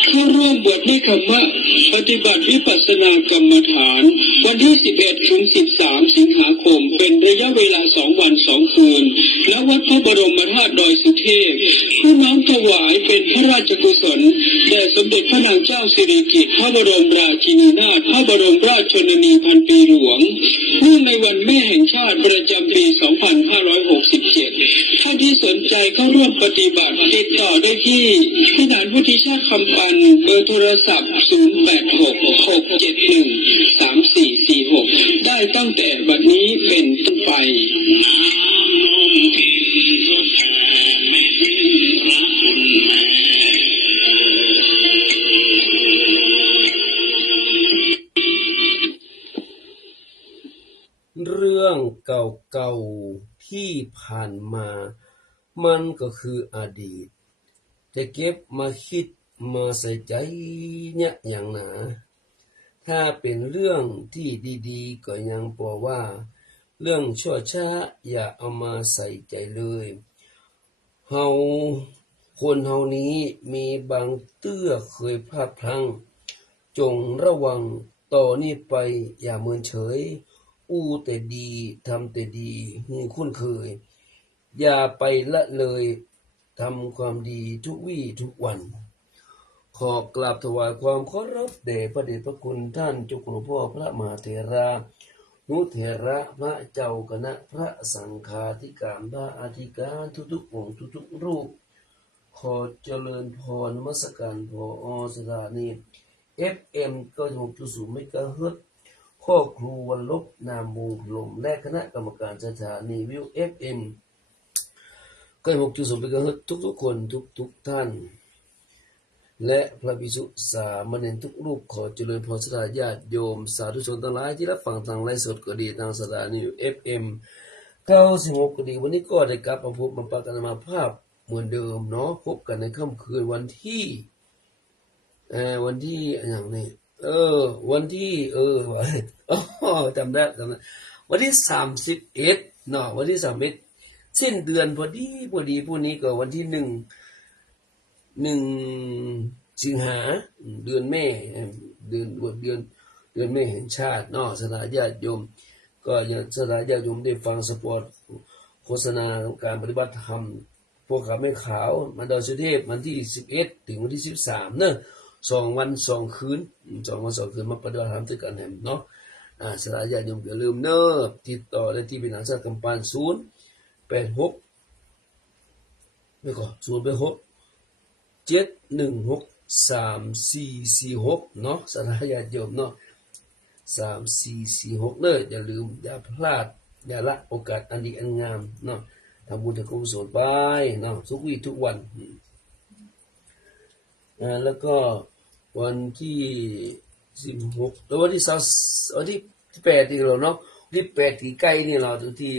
เข้าร่วมบวชเนกขัมมะปฏิบัติวิปัสสนากรรมฐานวันที่ 11 ถึง 13 สิงหาคมเป็นระยะเวลา 2 วัน 2 คืนณวัดพระบรมธาตุดอยสุเทพเพื่อน้อมถวายเป็นพระราชกุศลแด่สมเด็จพระนางเจ้าสิริกิติ์พระบรมราชินีนาถพระบรมราชชนนีพันปีหลวงเนื่องในวันแม่แห่งชาติประจำปี 2567 ท่านที่สนใจเข้าร่วมปฏิบัติติดต่อได้ที่สถานวุฒิชาติคำปันเบอร์โทรศัพท์ 0866713446 ได้ตั้งแต่บัดนี้เป็นต้นไปเรื่องเก่าๆที่ผ่านมามันก็คืออดีตแต่เก็บมาคิดมาใส่ใจเนี่ยอย่างหนาถ้าเป็นเรื่องที่ดีๆก็ยังบอกว่าเรื่องชั่วช้าอย่าเอามาใส่ใจเลยคนเฮานี้มีบางเตื้อเคยพลาดพลั้งจงระวังต่อนี้ไปอย่าเมินเฉยอู้แต่ดีทำแต่ดีให้คุ้นเคยอย่าไปละเลยทำความดีทุกวี่ทุกวันขอกราบถวายความเคารพแด่พระเดชพระคุณท่านเจ้าคุณพ่อพระมหาเถระนุเถระพระเจ้าคณะพระสังฆาธิการพระอธิการทุกๆองค์ทุกๆรูปขอเจริญพรนมัสการผอ.สถานี FM 96.0 เมกะเฮิรตซ์ข้อครูวันลบนามวงพลมและคณะกรรมการสถานีวิว FM 96.0 เมกะเฮิรตซ์ทุกๆคนทุกท่านและพระภิกษุสามเณรทุกรูปขอเจริญพรศรัทธาญาติโยมสาธุชนทั้งหลายที่รับฟังทางไลฟ์สดก็ดีทางสถานี FM 96ก็ดีวันนี้ก็ได้กลับมาพบมาปะกันมาภาพเหมือนเดิมเนาะพบกันในค่ำคืนวันที่อย่างนี้วันที่จำได้วันที่31เนาะวันที่31สิ้นเดือนพอดีพรุ่งนี้ก็วันที่1สิงหาเดือนแม่เดือนแม่แห่งชาติเนาะสถาญาติโยมก็อย่าสถาญาติโยมได้ฟังสปอร์ตโฆษณาของการปฏิบัติธรรมพวกเขาไม่ขาวมาดอยสุเทพวันที่11ถึงวันที่13เนอะ2 วัน 2 คืน2 วัน 2 คืนมาปฏิบัติธรรมด้วยกันเนาะสถาญาติโยมอย่าลืมเนอะติดต่อได้ที่เป็นหางสากำปาน086ไม่ก็086 7163446เนาะสถาญาติโยมเนาะ3446เด้ออย่าลืมอย่าพลาดอย่าละโอกาสอันดีอันงามเนาะทำบุญทำกุศลไปเนาะทุกวี่ทุกวันแล้วก็วันที่16แล้ววันที่8ที่เราเนาะวันที่8ที่ใกล้นี่เราที่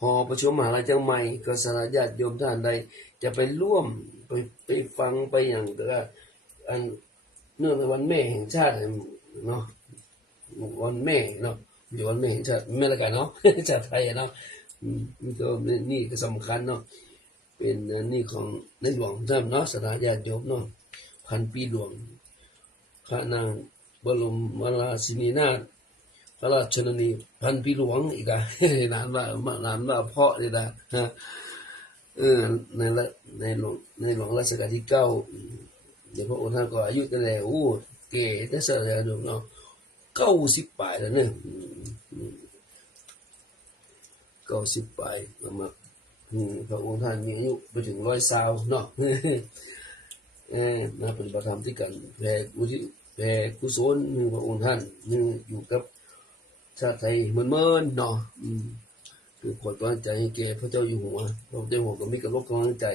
หอประชุมมหาลัยจังใหม่ก็สถาญาติโยมท่านใดจะไปร่วมไปฟังไปอย่างก็อันเนื่องในวันแม่แห่งชาติเนาะวันแม่เนาะอยู่วันแม่แห่งชาติแม่ละกันเนาะชาติไทยเนาะนี่ก็สำคัญเนาะเป็นนี่ของในหลวงท่านเนาะสถาญาติโยมเนาะพันปีหลวงพระนางบรมราชินีนาถพระราชชนนีพันปีหลวงอีกอ่ะนานว่าเพาะเลยนะในหลวงรัชกาลที่9เดี๋ยวพระองค์ท่านก็อายุตั้งแต่เก๋แต่สมัยเดิมเนาะ90ปลายแล้วเนี่ย90ปลายมาพระองค์ท่านมีอายุไปถึง120เนาะมาปฏิบัติธรรมที่กันแผ่ แผ่กุศลให้พระองค์ท่านอยู่กับชาติไทยเหมือนเนาะคือขอต้อนใจให้แก่พระเจ้าอยู่หัวพระเจ้าอยู่หัวก็มีกำลังใจ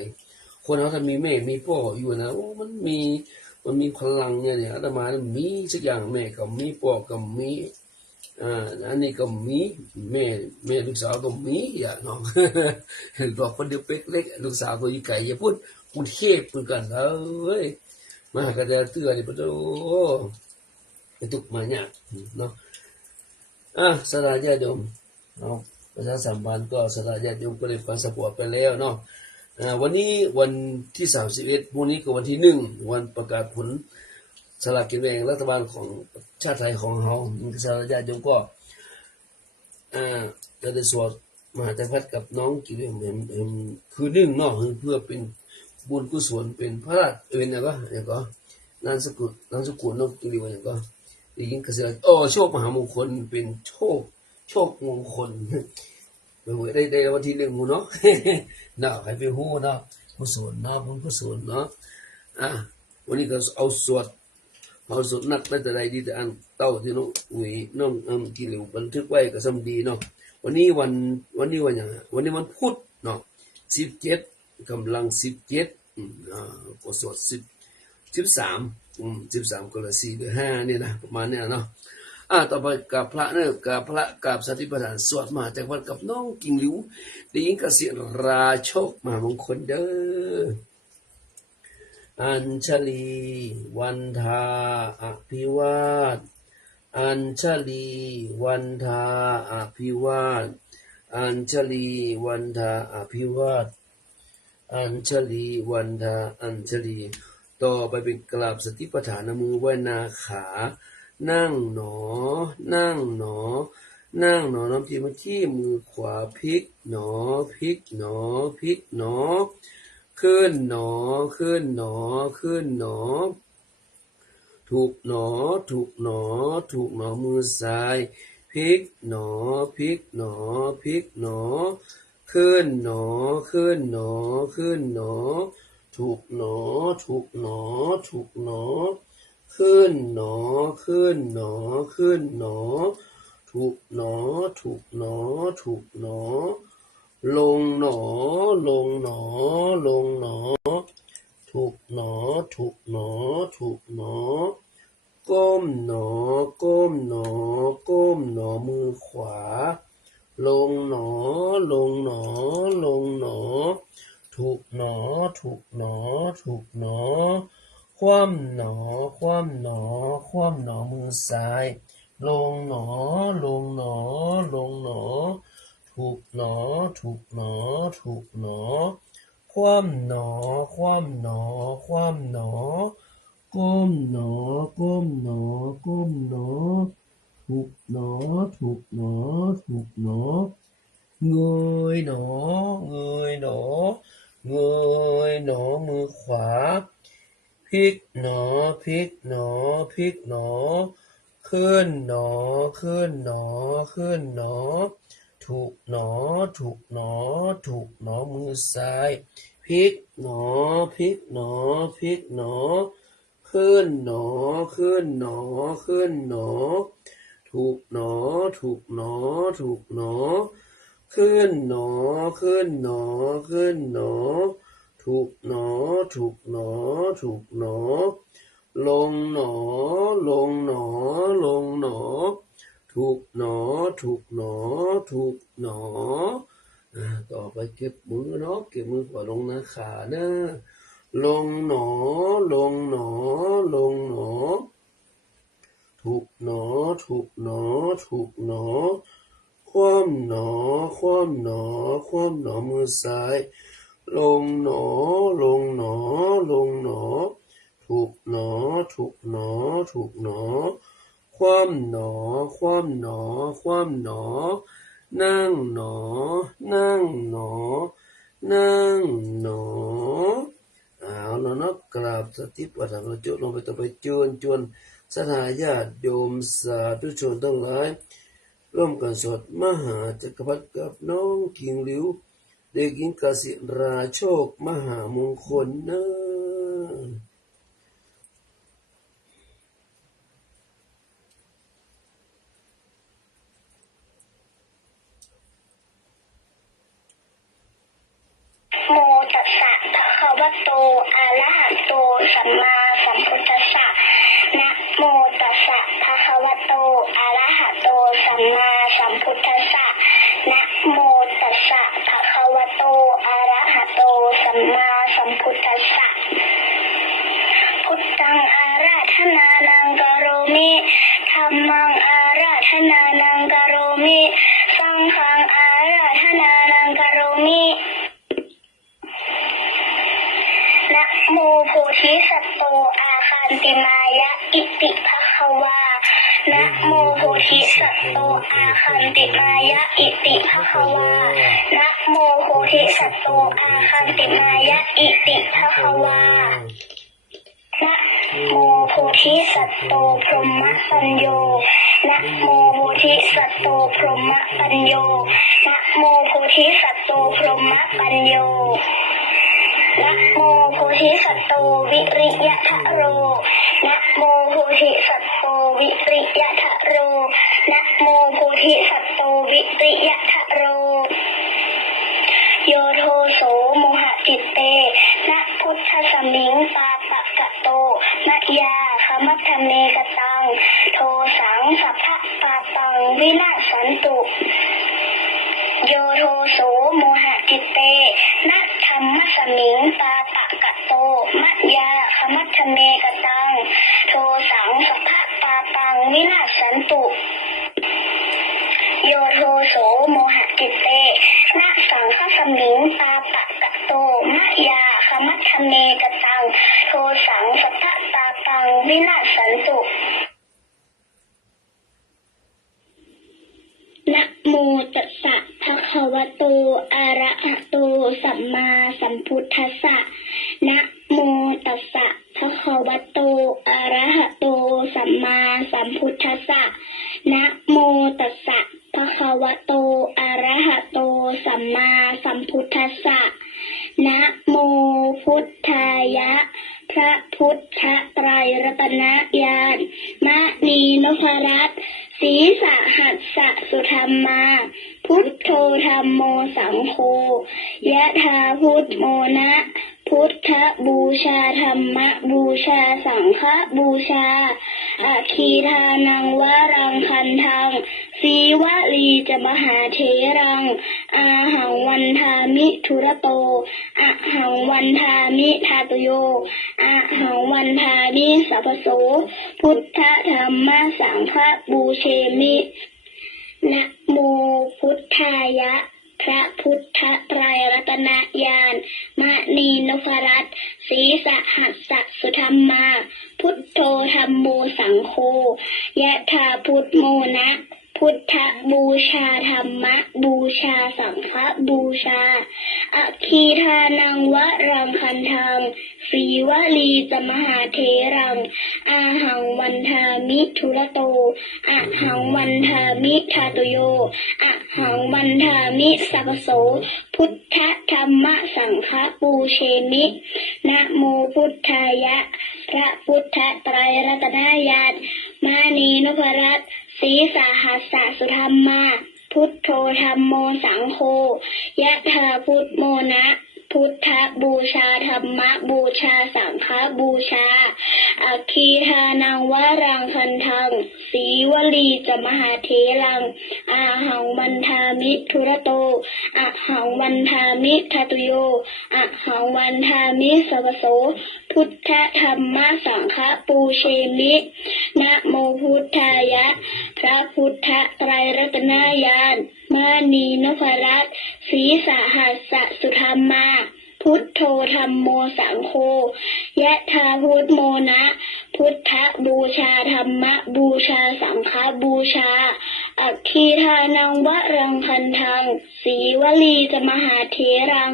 คนเราถ้ามีแม่มีพ่ออยู่นะโอ้มันมีพลังเนี่ยอาตมามีสักอย่างแม่ก็มีพ่อก็มีอันนี้ก็มีแม่ลูกสาวก็มีอย่าเนาะบอกคนเดียวเป๊กเล็กลูกสาวตัวยิ่งไก่อย่าพูดเทพพูดกันเอ้ยมาก็จะเตือนนี่ปะโตไปตุกมาเนี่ยเนาะสลาญาติโยมเนาะประชาสัมพันธ์ก็สลาญาติโยมก็เลยฟังสปอร์ตไปแล้วเนาะวันนี้วันที่31พรุ่งนี้ก็วันที่1วันประกาศผลสลากกินแบ่งรัฐบาลของชาติไทยของเราสลาญาติโยมก็จะได้สวดมหาจักรพรรดิกับน้องกิเลสคือ1เนาะเพื่อเป็นบุญกุศลเป็นพระราชอย่างก็นามสกุลน้องกิเลสอย่างก็ยิ่งกระเสือโชคมหามงคลเป็นโชคมงคลได้วันที่1เนาะเนาะใครไปฮู้เนาะกุศลเนาะบุญกุศลเนาะวันนี้ก็เอาสวดนักได้แต่ใดดีแต่อันเต้าที่น้องกิเลสบันทึกไว้ก็สำดีเนาะวันนี้วันอย่างวันนี้วันพุธเนาะ17กำลัง17ก็สวด13ก็ละ4หรือ5เนี่ยนะประมาณเนี่ยเนาะต่อไปกับพระเนี่ยกับสติปัฏฐานสวดมหาจักรพรรดิกับน้องกิ่งหลิวได้ยินกระเสียงราโชคมหามงคลเด้ออัญชลีวันทาอภิวาทอัญชลีวันทาอภิวาทอัญชลีวันทาอภิวาทอัญชลีวันทาอัญชลีต่อไปเป็นกราบสติปัฏฐานมือไว้นาขานั่งหนอน้ำที่มาที่มือขวาพลิกหนอขึ้นหนอถูกหนอมือซ้ายพลิกหนอขึ้นหนอถูกหนอถูกหนอขึ้นหนอถูกหนอถูกหนอขึ้นหนอลงหนอถูกหนอก้มหนอมือขวาลงหนอถูกหนอคว่ำหนอมือซ้ายลงหนอถูกหนอคว่ำหนอก้มหนอถูกหนอเงยหนอมือขวาพลิกหนอขึ้นหนอถูกหนอมือซ้ายพลิกหนอขึ้นหนอถูกหนอขึ้นหนอถูกหนอลงหนอถูกหนอต่อไปเก็บมือขวาลงนะขานะลงหนอถูกหนอคว่ำหนอมือซ้ายลงหนอถูกหนอคว่ำหนอนั่งหนอเอาแล้วเนาะกราบสติปัฏฐานจุลงไปต่อไปจวนสถาญาติโยมสาธุชนทั้งหลายร่วมกันสวดมหาจักรพรรดิกับน้องกิ่งหลิวเด็กหญิงกสิราโชคมหามงคลนะ มมาสัมพุทธัสสะนะโมตัสสะภะคะวะโตอะระหะโตสัมมาสัมพุทธัสสะนะโมตัสสะภะคะวะโตอะระหะโตสัมมาสัมพุทธัสสะพุทธังอาราธนานังกโรมิธัมมังอาราธนานังกโรมิสังฆังอาราธนานังกโรมินะโมโพธิสัตโตอาคันติมายะอิติภควานะโมโพธิสัตโตอาคันติมายะอิติภควานะโมโพธิสัตโตอาคันติมายะอิติภควานะโมโพธิสัตโตพรหมปัญโยนะโมโพธิสัตโตพรหมปัญโยนะโมโพธิสัตโตพรหมปัญโยนะโมโพธิสัตโตวิริยะทะโรนะโมโพธิสัตโตวิริยะทะโรนะโมโพธิสัตโตวิริยะทะโรโยโทโสโมหะจิตเตนะพุทธสมิงปาปะกะโตนะยาคมัทธเมกตังโทสังสัพพะปาปังวินาศสันตุโยโทโสโมหะจิตเตนะธัมมสมิงปาปะกะโตมะยาคมัทธเมกตังโทสังสัพพะปาปังวินาศสันตุโยโทโสโมหะจิตเตนะสังฆสมิงปาปะกะโตมะยาคมัทธเมกตังโทสังสัพพะปาปังวินาศสันตุนะโมตัสสะภะคะวะโตอะระหะโตสัมมาสัมพุทธัสสะนะโมตัสสะภะคะวะโตอะระหะโตสัมมาสัมพุทธัสสะนะโมตัสสะภะคะวะโตอะระหะโตสัมมาสัมพุทธัสสะนะโมพุทธายะพระพุทธไตรรัตนญาณมะนีนพรัตน์ศีสหัสสะสุธรรมาพุทโธธัมโมสังโฆยะถาพุทโมนะพุทธบูชาธรรมบูชาสังฆบูชาอะคีทานังวรังคันทังสีวลีจะมหาเถรังอาหังวันทามิทุระโตอะหังวันทามิทาตโยอะหังวันทามิสัพพโสพุทธธรรมสังฆบูเชมินะโมพุทธายะพระพุทธไตรรัตนญาณมะนีนพรัตน์ศีสหัสสะสุธรรมาพุทโธธัมโมสังโฆยะถาพุทโมนะพุทธบูชาธรรมบูชาสังฆบูชาอะคีทานังวรังคันทังสีวลีจะมหาเถรังอาหังวันทามิทุระโตอะหังวันทามิทาตุโยอะหังวันทามิสัพพโสพุทธธรรมสังฆปูเชมินะโมพุทธายะพระพุทธไตรรัตนญาณมานีนพรัตน์ศีสหัสสะสุธรรมาพุทโธธัมโมสังโฆยะถาพุทโมนะพุทธบูชาธรรมบูชาสังฆบูชาอะคีทานังวรังคันทังสีวลีจะมหาเถรังอาหังวันทามิทุระโตอะหังวันทามิทาตุโยอะหังวันทามิสัพพโสพุทธธรรมสังฆปูเชมินะโมพุทธายะพระพุทธไตรรัตนญาณมานีนพรัตน์ศีสหัสสะสุธรรมาพุทโธธัมโมสังโฆยะถาพุทโมนะพุทธบูชาธรรมบูชาสังฆบูชาอะคีทานังวรังคันทังสีวลีจะมหาเถรัง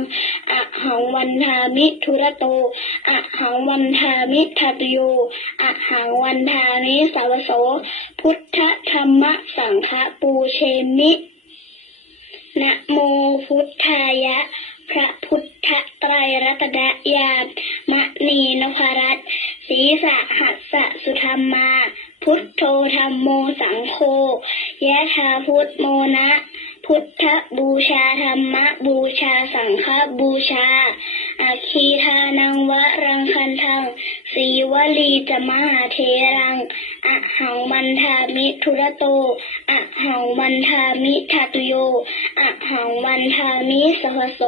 อะหังวันทามิทุระโตอะหังวันทามิทาตุโยอะหังวันทามิสัพพโสพุทธธรรมสังฆปูเชมินะโมพุทธายะพระพุทธไตรรัตนญาณมะนีนพรัตน์ศีสหัสสะสุธรรมาพุทโธธัมโมสังโฆยะถาพุทโมนะพุทธบูชาธรรมบูชาสังฆบูชาอะคีทานังวรังคันทัง สีวลีจะมหาเทรังอะหังวันทามิทุระโตอะหังวันทามิทาตุโยอะหังวันทามิสหโส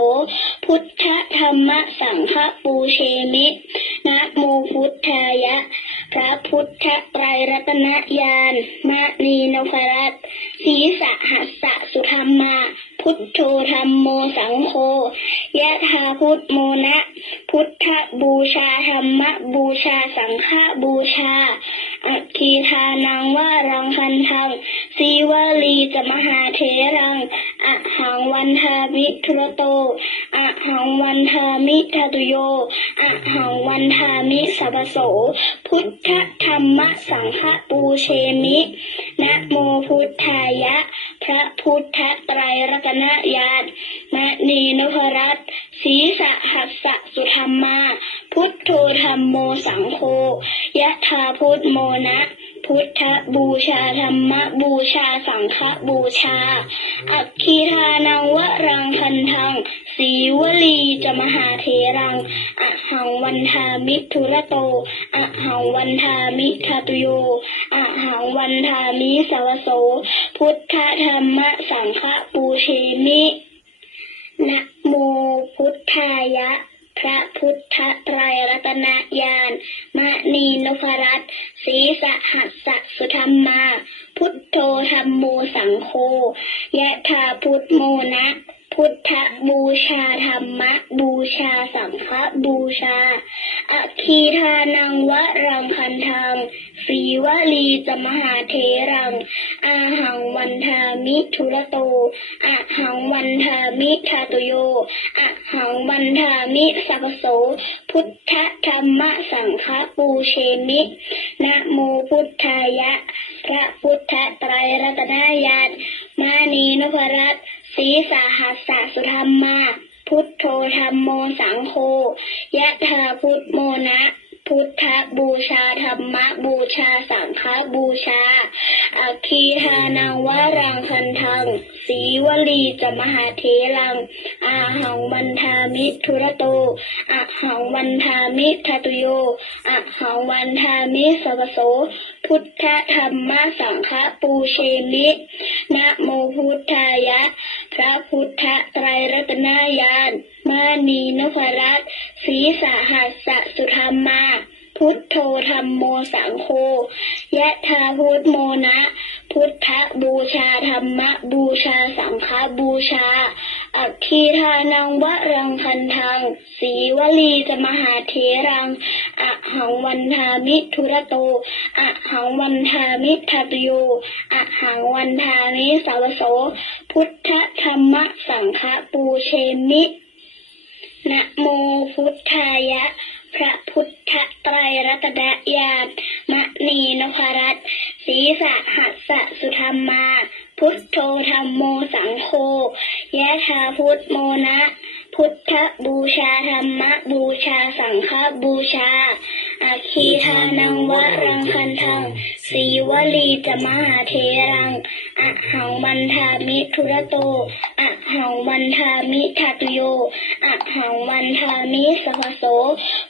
พุทธธรรมสังฆปูเชมินะโมพุทธายะพระพุทธไตรรัตนญาณมะนีนพรัตน์ศีสหัสสะสุธรรมาพุทโธธัมโมสังโฆยะถาพุทโมนะพุทธบูชาธรรมบูชาสังฆบูชาอัคคีทานังวารังคันทังสีวลีจะมหาเถรังอะหังวันทามิทุระโตอะหังวันทามิทาตุโยอะหังวันทามิสัพพโสพุทธธรรมสังฆปูเชมินะโมพุทธายะพระพุทธไตรรัตนญาณมะนีนพรัตน์ศีสหัสสะสุธรรมาพุทโธธัมโมสังโฆยะถาพุทโมนะพุทธบูชาธรรมบูชาสังฆบูชาอัคคีทานังวรังคันทังสีวลีจะมหาเถรังอะหังวันทามิทุระโตอะหังวันทามิทาตุโยอะหังวันทามิสวโสพุทธธรรมสังฆปูเชมินะโมพุทธายะพระพุทธไตรรัตนญาณมะนีนพรัตน์ศีสหัสสะสุธรรมาพุทโธธัมโมสังโฆยะถาพุทโมนะพุทธบูชาธรรมบูชาสังฆบูชาอัคคีทานังวรังคันทังสีวลีจะมหาเถรังอาหังวันทามิทุระโตอะหังวันทามิทาตุโยอะหังวันทามิสัพพโสพุทธธรรมสังฆปูเชมินะโมพุทธายะพระพุทธไตรรัตนญาณมานีนพรัตน์ศีสหัสสะสุธรรมาพุทโธธัมโมสังโฆยะถาพุทโมนะพุทธบูชาธรรมบูชาสังฆบูชาอัคคีทานังวรังคันทังสีวลีจะมหาเถรังอาหังวันทามิทุระโตอะหังวันทามิทาตุโยอะหังวันทามิสัพพโสพุทธธรรมสังฆปูเชมินะโมพุทธายะพระพุทธไตรรัตนญาณมานีนพรัตน์ศีสหัสสะสุธรรมาพุทโธธัมโมสังโฆยะถาพุทโมนะพุทธบูชาธรรมบูชาสังฆบูชาอัคคีทานังวรังคันทังสีวลีจะมหาเถรังอะหังวันทามิทุระโตอะหังวันทามิทาตุโยอะหังวันทามิสาวโสพุทธธรรมสังฆปูเชมินะโมพุทธายะพระพุทธไตรรัตนญาณมะนีนพรัตน์ศีสหัสสะสุธรรมาพุทโธธัมโมสังโฆยะถาพุทโมนะพุทธบูชาธรรมบูชาสังฆบูชาอัคคีทานังวรังคันทังสีวลีจะมหาเถรังอะหังวันทามิทุระโตอะหังวันทามิทาตุโยอะหังวันทามิสัพพโส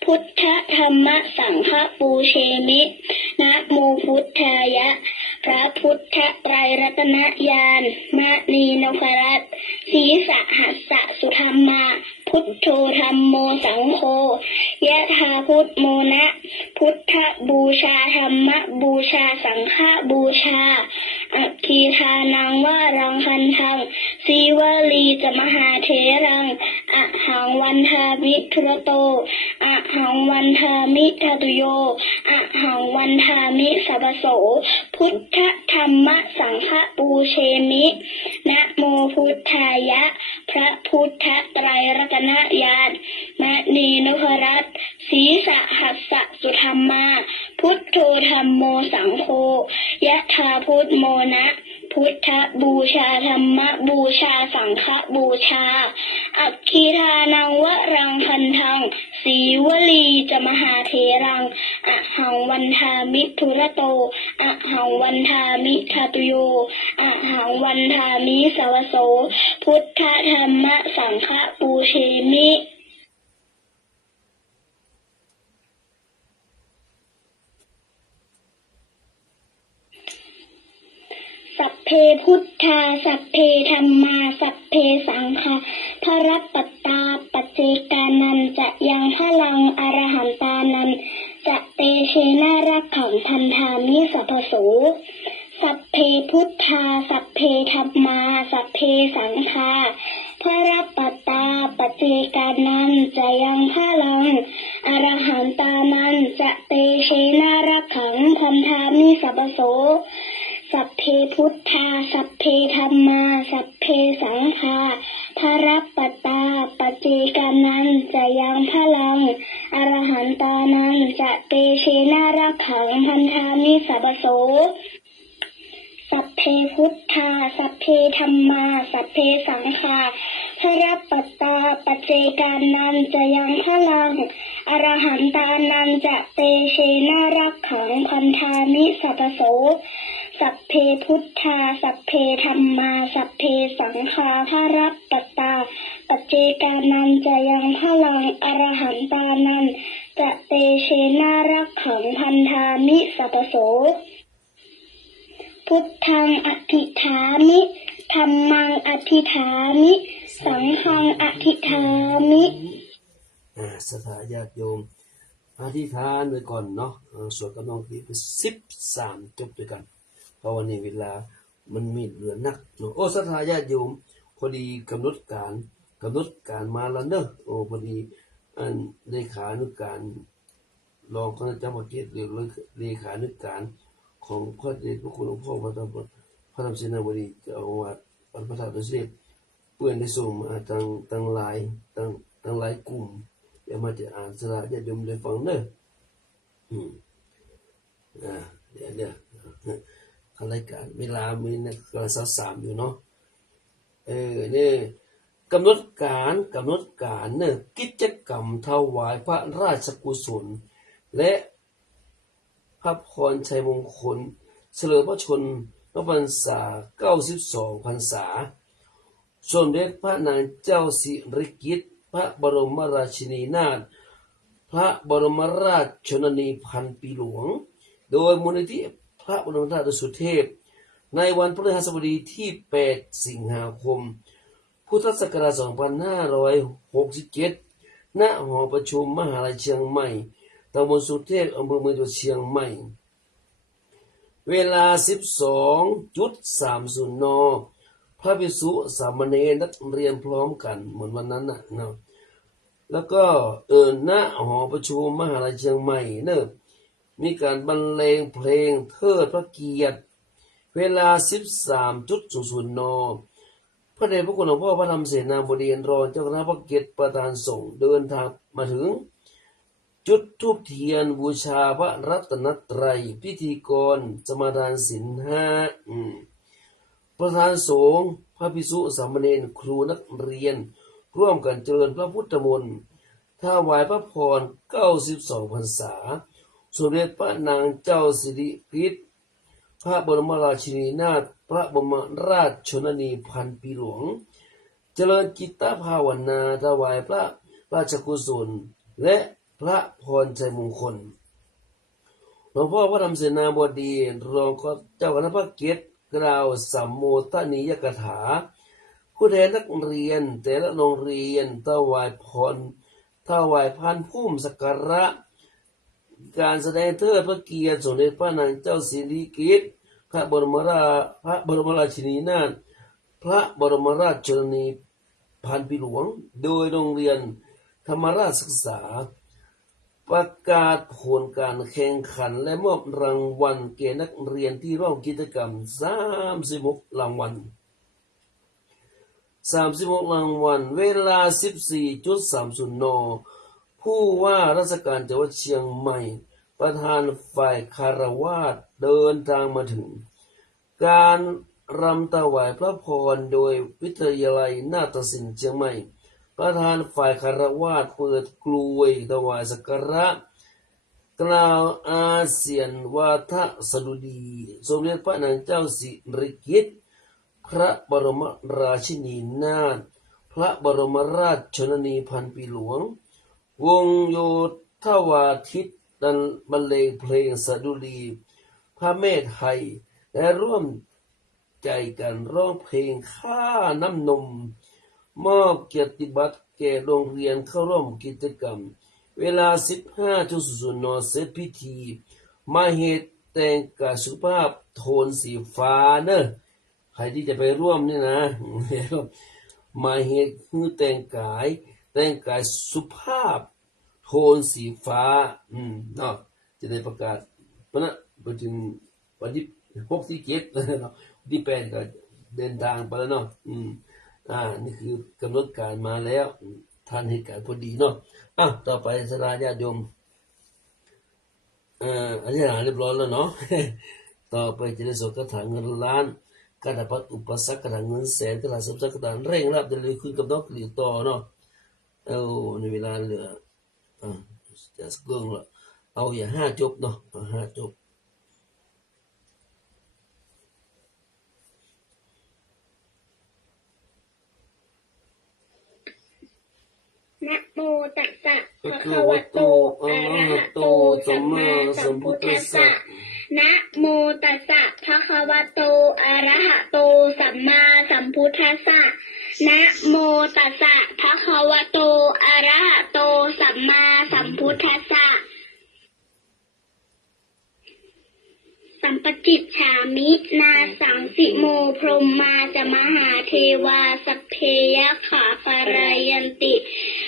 พุทธธรรมสังฆปูเชมินะโมพุทธายะพระพุทธไตรรัตนญาณมะนีนพรัตน์ศีสหัสสะสุธรรมาพุทโธธัมโมสังโฆยะถาพุทโมนะพุทธบูชาธรรมบูชาสังฆบูชาอัคคีทานังวรังคันทังสีวลีจะมหาเถรังอะหังวันทามิทุระโตอะหังวันทามิทาตุโยอะหังวันทามิสัพพโสพุทธธรรมสังฆปูเชมินะโมพุทธายะพระพุทธไตรรัตนญาณมะนีนพรัตน์ศีสหัสสะสุธรรมาพุทโธธัมโมสังโฆยะถาพุทโมนะพุทธบูชาธรรมบูชาสังฆบูชาอัคคีทานังวรังคันทังสีวลีจะมหาเถรังอะหังวันทามิทุระโตอะหังวันทามิทาตุโยอะหังวันทามิสาวโสพุทธธรรมสังฆปูเชมิ เพพุทธาสัพเพธัมมาสัพเพสังฆาพระรัตตตาปัจเจกานันจะยังพลังอรหันตานันจะเตเชนารักขังพันธามิสัพพโสสัพเพพุทธาสัพเพธัมมาสัพเพสังฆาพระรัตตตาปัจเจกานันจะยังพลังอรหันตานันจะเตเชนารักขังพันธามิสัพพโสสัพเพพุทธาสัพเพธัมมาสัพเพสังฆาพระรัตตตาปัจเจกานันจะยังพลังอรหันตานันจะเตเชนารักขังพันธามิสัพพโสสัพเพพุทธาสัพเพธัมมาสัพเพสังฆาพระรัตตตาปัจเจกานันจะยังพลังอรหันตานันจะเตเชนารักขังพันธามิสัพพโสสัพเพพุทธาสัพเพธัมมาสัพเพสังฆาพระรัตตตาปัจเจกานันจะยังพลังอรหันตานันจะเตเชนารักขังพันธามิสัพพโสพุทธังอธิฐามิธัมมังอธิฐามิสังฆังอธิฐามิศรัทธาญาติโยมอธิษฐานไว้ก่อนเนาะสวดกับน้องพี่ไป13จบด้วยกันเพราะวันนี้เวลามันมีเหลือนักเนาะโอ้ศรัทธาญาติโยมพอดีกำหนดการมาแล้วเนอะโอ้พอดีอันเลขานุการรองคณะจังหวัดเขตหรือเลขานุการของพระเดชพระคุณหลวงพ่อพระธรรมเสนาบดีเจ้าอาวาสวัดพระธาตุเสด็จเพื่อนได้ส่งมาตั้งหลายกลุ่มเดี๋ยวมาจะอ่านสระญาติโยมได้ฟังเนอะเดี๋ยวรายการเวลามีนะก็23อยู่เนาะนี่กำหนดการเนี่ยกิจกรรมถวายพระราชกุศลและพระพรชัยมงคลเฉลิมพระชนมพรรษา92พรรษาสมเด็จพระนางเจ้าสิริกิติ์พระบรมราชินีนาถพระบรมราชชนนีพันปีหลวงโดยมูลนิธิพระบรมธาตุสุเทพในวันพฤหัสบดีที่8สิงหาคมพุทธศักราช2567ณหอประชุมมหาวิทยาลัยเชียงใหม่ตำบลสุเทพอำเภอเมืองจังหวัดเชียงใหม่เวลา 12.30 น.พระภิกษุสามเณรนักเรียนพร้อมกันเหมือนวันนั้นน่ะเนาะแล้วก็ณหอประชุมมหาวิทยาลัยเชียงใหม่เนอะมีการบรรเลงเพลงเทิดพระเกียรติเวลา 13.00 น.พระเดชพระคุณหลวงพ่อพระธรรมเสนาบดีรองเจ้าคณะภาค7ประธานสงฆ์เดินทางมาถึงจุดธูปเทียนบูชาพระรัตนตรัยพิธีกรสมาทานศีล5ประธานสงฆ์พระภิกษุสามเณรครูนักเรียนร่วมกันเจริญพระพุทธมนต์ถวายพระพร92พรรษาสมเด็จพระนางเจ้าสิริกิติ์พระบรมราชินีนาถพระบรมราชชนนีพันปีหลวงเจริญจิตตภาวนาถวายพระราชกุศลและพระพรชัยมงคลหลวงพ่อพระธรรมเสนาบดีรองเจ้าคณะภาค7กล่าวสัมโมทนียกถาผู้แทนนักเรียนแต่ละโรงเรียนถวายพันพุ่มสักการะการแสดงเทิดพระเกียรติสมเด็จพระนางเจ้าสิริกิติ์พระบรมราชินีนาถพระบรมราชชนนีพันปีหลวงโดยโรงเรียนธรรมราชศึกษาประกาศผลการแข่งขันและมอบรางวัลแก่นักเรียนที่ร่วมกิจกรรม36รางวัลเวลา 14.30 น.ผู้ว่าราชการจังหวัดเชียงใหม่ประธานฝ่ายคฤหัสถ์เดินทางมาถึงการรำถวายพระพรโดยวิทยาลัยนาฏศิลป์เชียงใหม่ประธานฝ่ายคฤหัสถ์เปิดกลวยถวายสักการะกล่าวอาเซียนวาทสดุดีสมเด็จพระนางเจ้าสิริกิติ์พระบรมราชินีนาถพระบรมราชชนนีพันปีหลวงวงโยธวาทิตดันบรรเลงเพลงสดุดีพระเมธไทยและร่วม ใจกันร้องเพลงค่าน้ำนมมอบเกียรติบัตรแก่โรงเรียนเข้าร่วมกิจกรรมเวลา 15:00 นเสร็จพิธีมาเหตุแต่งกายสุภาพโทนสีฟ้าเนอะใครที่จะไปร่วมนี่นะมาเหตุคือแต่งกายสุภาพโทนสีฟ้าเนาะจะได้ประกาศเพราะนั้นไปถึงวันที่6ที่7เนาะที่8ก็เดินทางไปแล้วเนาะนี่คือกำหนดการมาแล้วท่านเหตุการณ์พอดีเนาะต่อไปสลาญาติโยมอธิษฐานเรียบร้อยแล้วเนาะ ต่อไปจะได้ส่งกระถางเงินล้านกระดับอุปสรรคกระถางเงินแสนกระถางสัมปทานกระถางเร่งรับได้เลยขึ้นกับน้องกลีต่อเนาะในเวลาเหลือจะสกงละเอาอย่า5จบเนาะ5จบนะโมตัสสะภะคะวะโตอะระหะโตสัมมาสัมพุทธัสสะนะโมตัสสะภะคะวะโตอะระหะโตสัมมาสัมพุทธัสสะนะโมตัสสะภะคะวะโตอะระหะโตสัมมาสัมพุทธัสสะสัมปจิตฉามินาสังสิโมพรหมาจะมหาเทวาสัพเพยะขาปารายันติ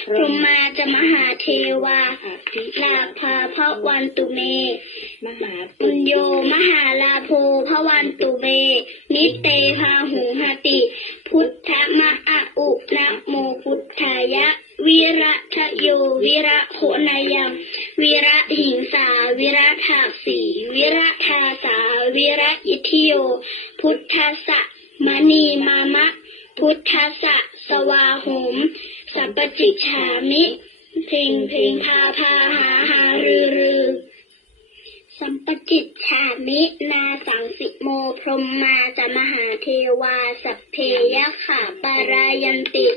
พรหมาจะมหาเทวาลาภาภวันตุเมมหาปุญโยมหาลาโภภวันตุเมนิเตภาหุหติพุทธมะอะอุนะโมพุทธายะวิระทะโยวิระโคนายังวิระหิงสาวิระทาสีวิระทาสาวิระอิทิโยพุทธัสสะมณีมามะพุทธัสสะสวาโหมสัพปจิฉามิเพลงพาหารือสัมปจิตฉามินาสังสิโมพรหมาจะมหาเทวาสัพเพยะขาปารายันติ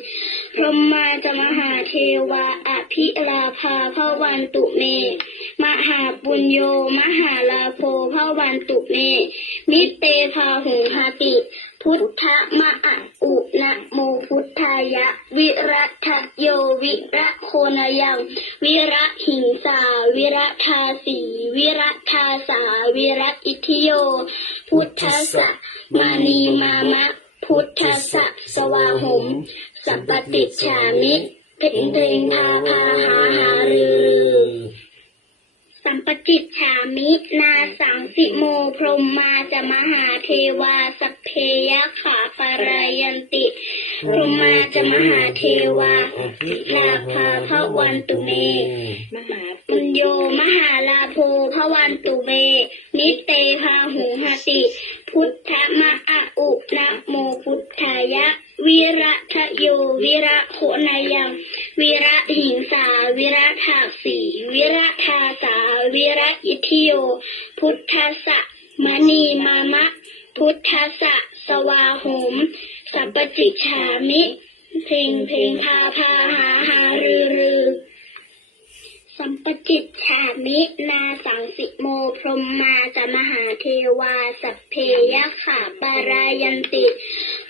พรหมาจะมหาเทวาอภิลาภาภวันตุเมมหาปุญโยมหาลาโภภวันตุเมมิเตภาหุหติพุทธมะอะอุนะโมพุทธายะวิรัตโยวิระโคนายังวิระหิงสาวิระทาสีวิระทาสาวิระอิทิโยพุทธัสสะมานีมามะพุทธัสสะสวาหมสัพปติฉามิเพลงพาหารือสัมปจิตฉามินาสังสิโมพรหมาจะมหาเทวาสัพเพยะขาปารายันติพรหมาจะมหาเทวาลาภาภวันตุเมมหาปุญโยมหาลาโภภวันตุเมนิเตภาหุหติพุทธมะอะอุนะโมพุทธายะวิระทะโยวิระโคนายังวิระหิงสาวิระทาสีวิระทาสาวิระอิทิโยพุทธัสสะมณีมามะพุทธัสสะสวาโหมสัพปจิฉามิเพลงพาหารือสัมปจิตฉามินาสังสิโมพรหมาจะมหาเทวาสัพเพยะขาปารายันติ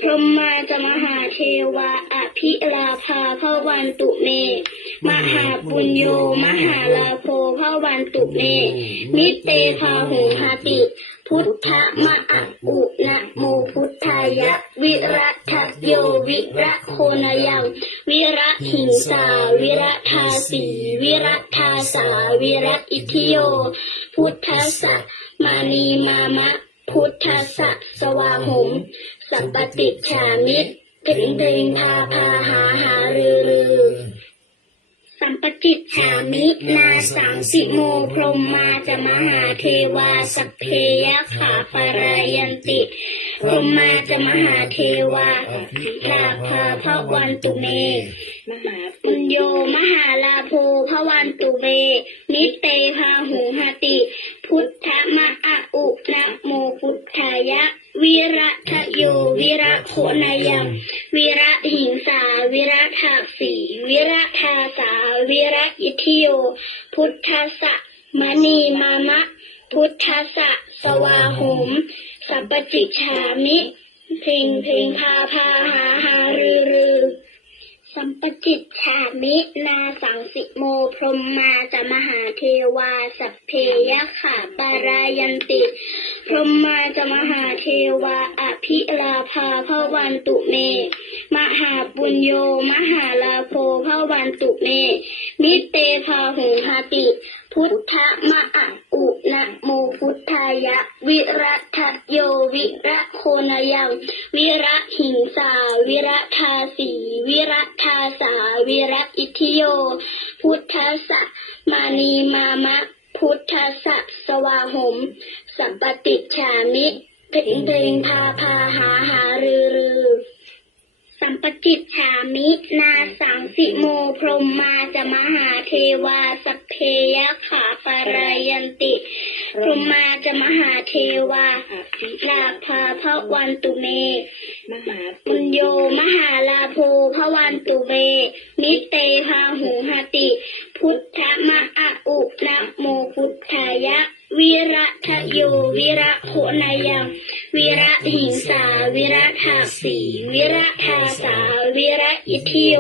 พรหมาจะมหาเทวาอภิลาภาภวันตุเมมหาปุญโยมหาลาโภภวันตุเมนิเตภาหุหติพุทธมะอะอุนะโมพุทธายะวิรัตโยวิระโคนายังวิระหิงสาวิระทาสีวิระทาสาวิระอิทิโยพุทธัสสะมานีมามะพุทธัสสะสวาหมสัพปติฉามิเพลงพาหารือสัมปจิตฉามินาสังสิโมพรหมาจะมหาเทวาสัพเพยะขาปารายันติพรหมาจะมหาเทวาลาภาภวันตุเมมหาปุญโยมหาลาโภภวันตุเมนิเตภาหุหติพุทธมะอะอุนะโมพุทธายะวิระทะโยวิระโคนายังวิระหิงสาวิระทาสีวิระทาสาวิระอิทิโยพุทธัสสะมณีมามะพุทธัสสะสวาโหมสัพปจิฉามิเพ เพลงเพลงพาพาหาหารือรือสัมปจิตฉามินาสังสิโมพรหมมาจะมหาเทวาสัพเพยะขาปารายันติพรหมมาจะมหาเทวาอภิลาภาภวันตุเมมหาปุญโยมหาลาโภภวันตุเมนิเตภาหุงหาติพุทธมะอะอุนะโมพุทธายะวิรัตโยวิระโคนายังวิระหิงสาวิระทาสีวิระทาสาวิระอิทิโยพุทธัสสะมานีมามะพุทธัสสะสวาหมสัมปติฉามิเพ่งเพลงพาพาหาหารือรือสัมปจิตฉามินาสังสิโมพรหมมาจะมหาเทวาสัพเพยะขาปารายันติพรหมมาจะมหาเทวาลาภาภวันตุเมมหาปุญโยมหาลาโภภวันตุเมนิเตภาหุหติพุทธมะอะอุนะโมพุทธายะวิระทะโยวิระโคนายังวิระหิงสาวิระทาสีวิระทาสาวิระอิทิโย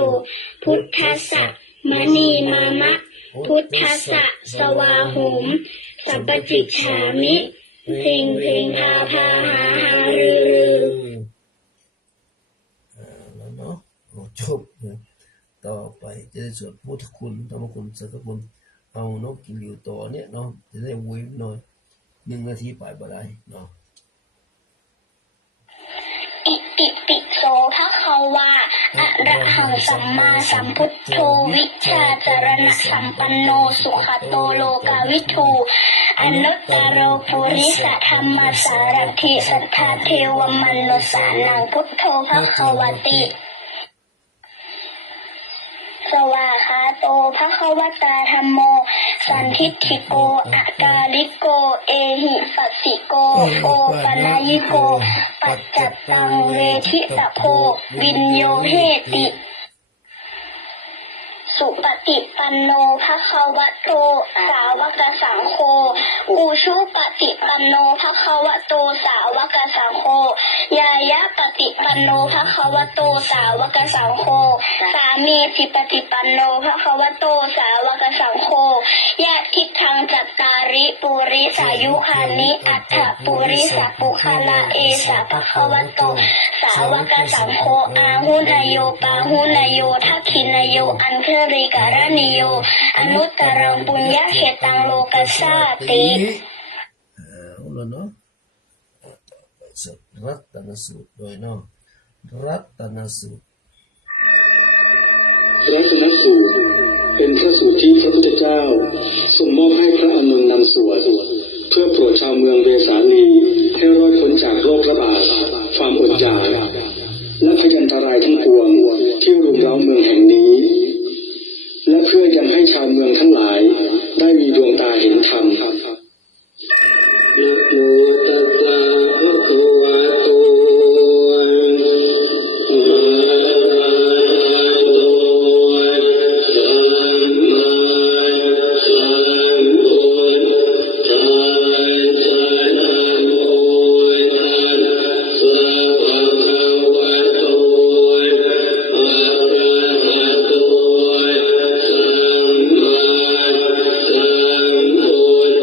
พุทธัสสะมณีมามะพุทธัสสะสวาหมสัพปจิตฉามิเพลงเพลงพาพาหาหารือแล้วเนาะจบต่อไปจะได้สวดพุทธคุณธรรมคุณสังฆคุณเอาเนาะกินอยู่ต่อเนี่ยเนาะจะได้เว้ยหน่อย1 นาทีไปบ่ได้เนาะอิติปิโสภะคะวาอะระหังสัมมาสัมพุทโธวิชชาจารณะสัมปันโนสุขโตโลกาวิทูอนุตตโรปุริสธรรมสารถิสัทธาเทวมนุสสานังพุทโธภะคะวติสวาคาโตภะคะวตาธัมโมสันทิฏฐิโกอากาลิโกเอหิปัสสิโกโอปนายิโกปัจจัตตังเวทิตโพวินโยเหติสุปฏิปันโนภะคะวะโตสาวกสังโฆอุชุปฏิปันโนภะคะวะโตสาวกสังโฆยายะปฏิปันโนภะคะวะโตสาวกสังโฆสามีจิปฏิปันโนภะคะวะโตสาวกสังโฆยะทิทังจัตตาริปุริสายุคานิอัตถปุริสปุคละเอสะภะคะวะโตสาวกสังโฆอาหุนโยปาหุนโยทักขินโยอันเคริการณิโยอนุตตรังปุญญเขตังโลกัสสาติแล้วเนาะสวดรัตนสูตรโดยเนาะรัตนสูตรรัตนสูตรเป็นพระสูตรที่พระพุทธเจ้าทรงมอบให้พระอานนท์นำสวดเพื่อโปรดชาวเมืองเวสาลีให้รอดพ้นจากโรคระบาดความอดอยากและพยันตรายทั้งปวงที่รุมเร้าเมืองแห่งนี้และเพื่อยังให้ชาวเมืองทั้งหลายได้มีดวงตาเห็นธรรมนะโมตัสสะภะคะวะโตอะระหะโตสัมมาสัมพุทธัสสะนะโมตัสสะภะคะวะโตอะระหะโตสัมมาสัมพุท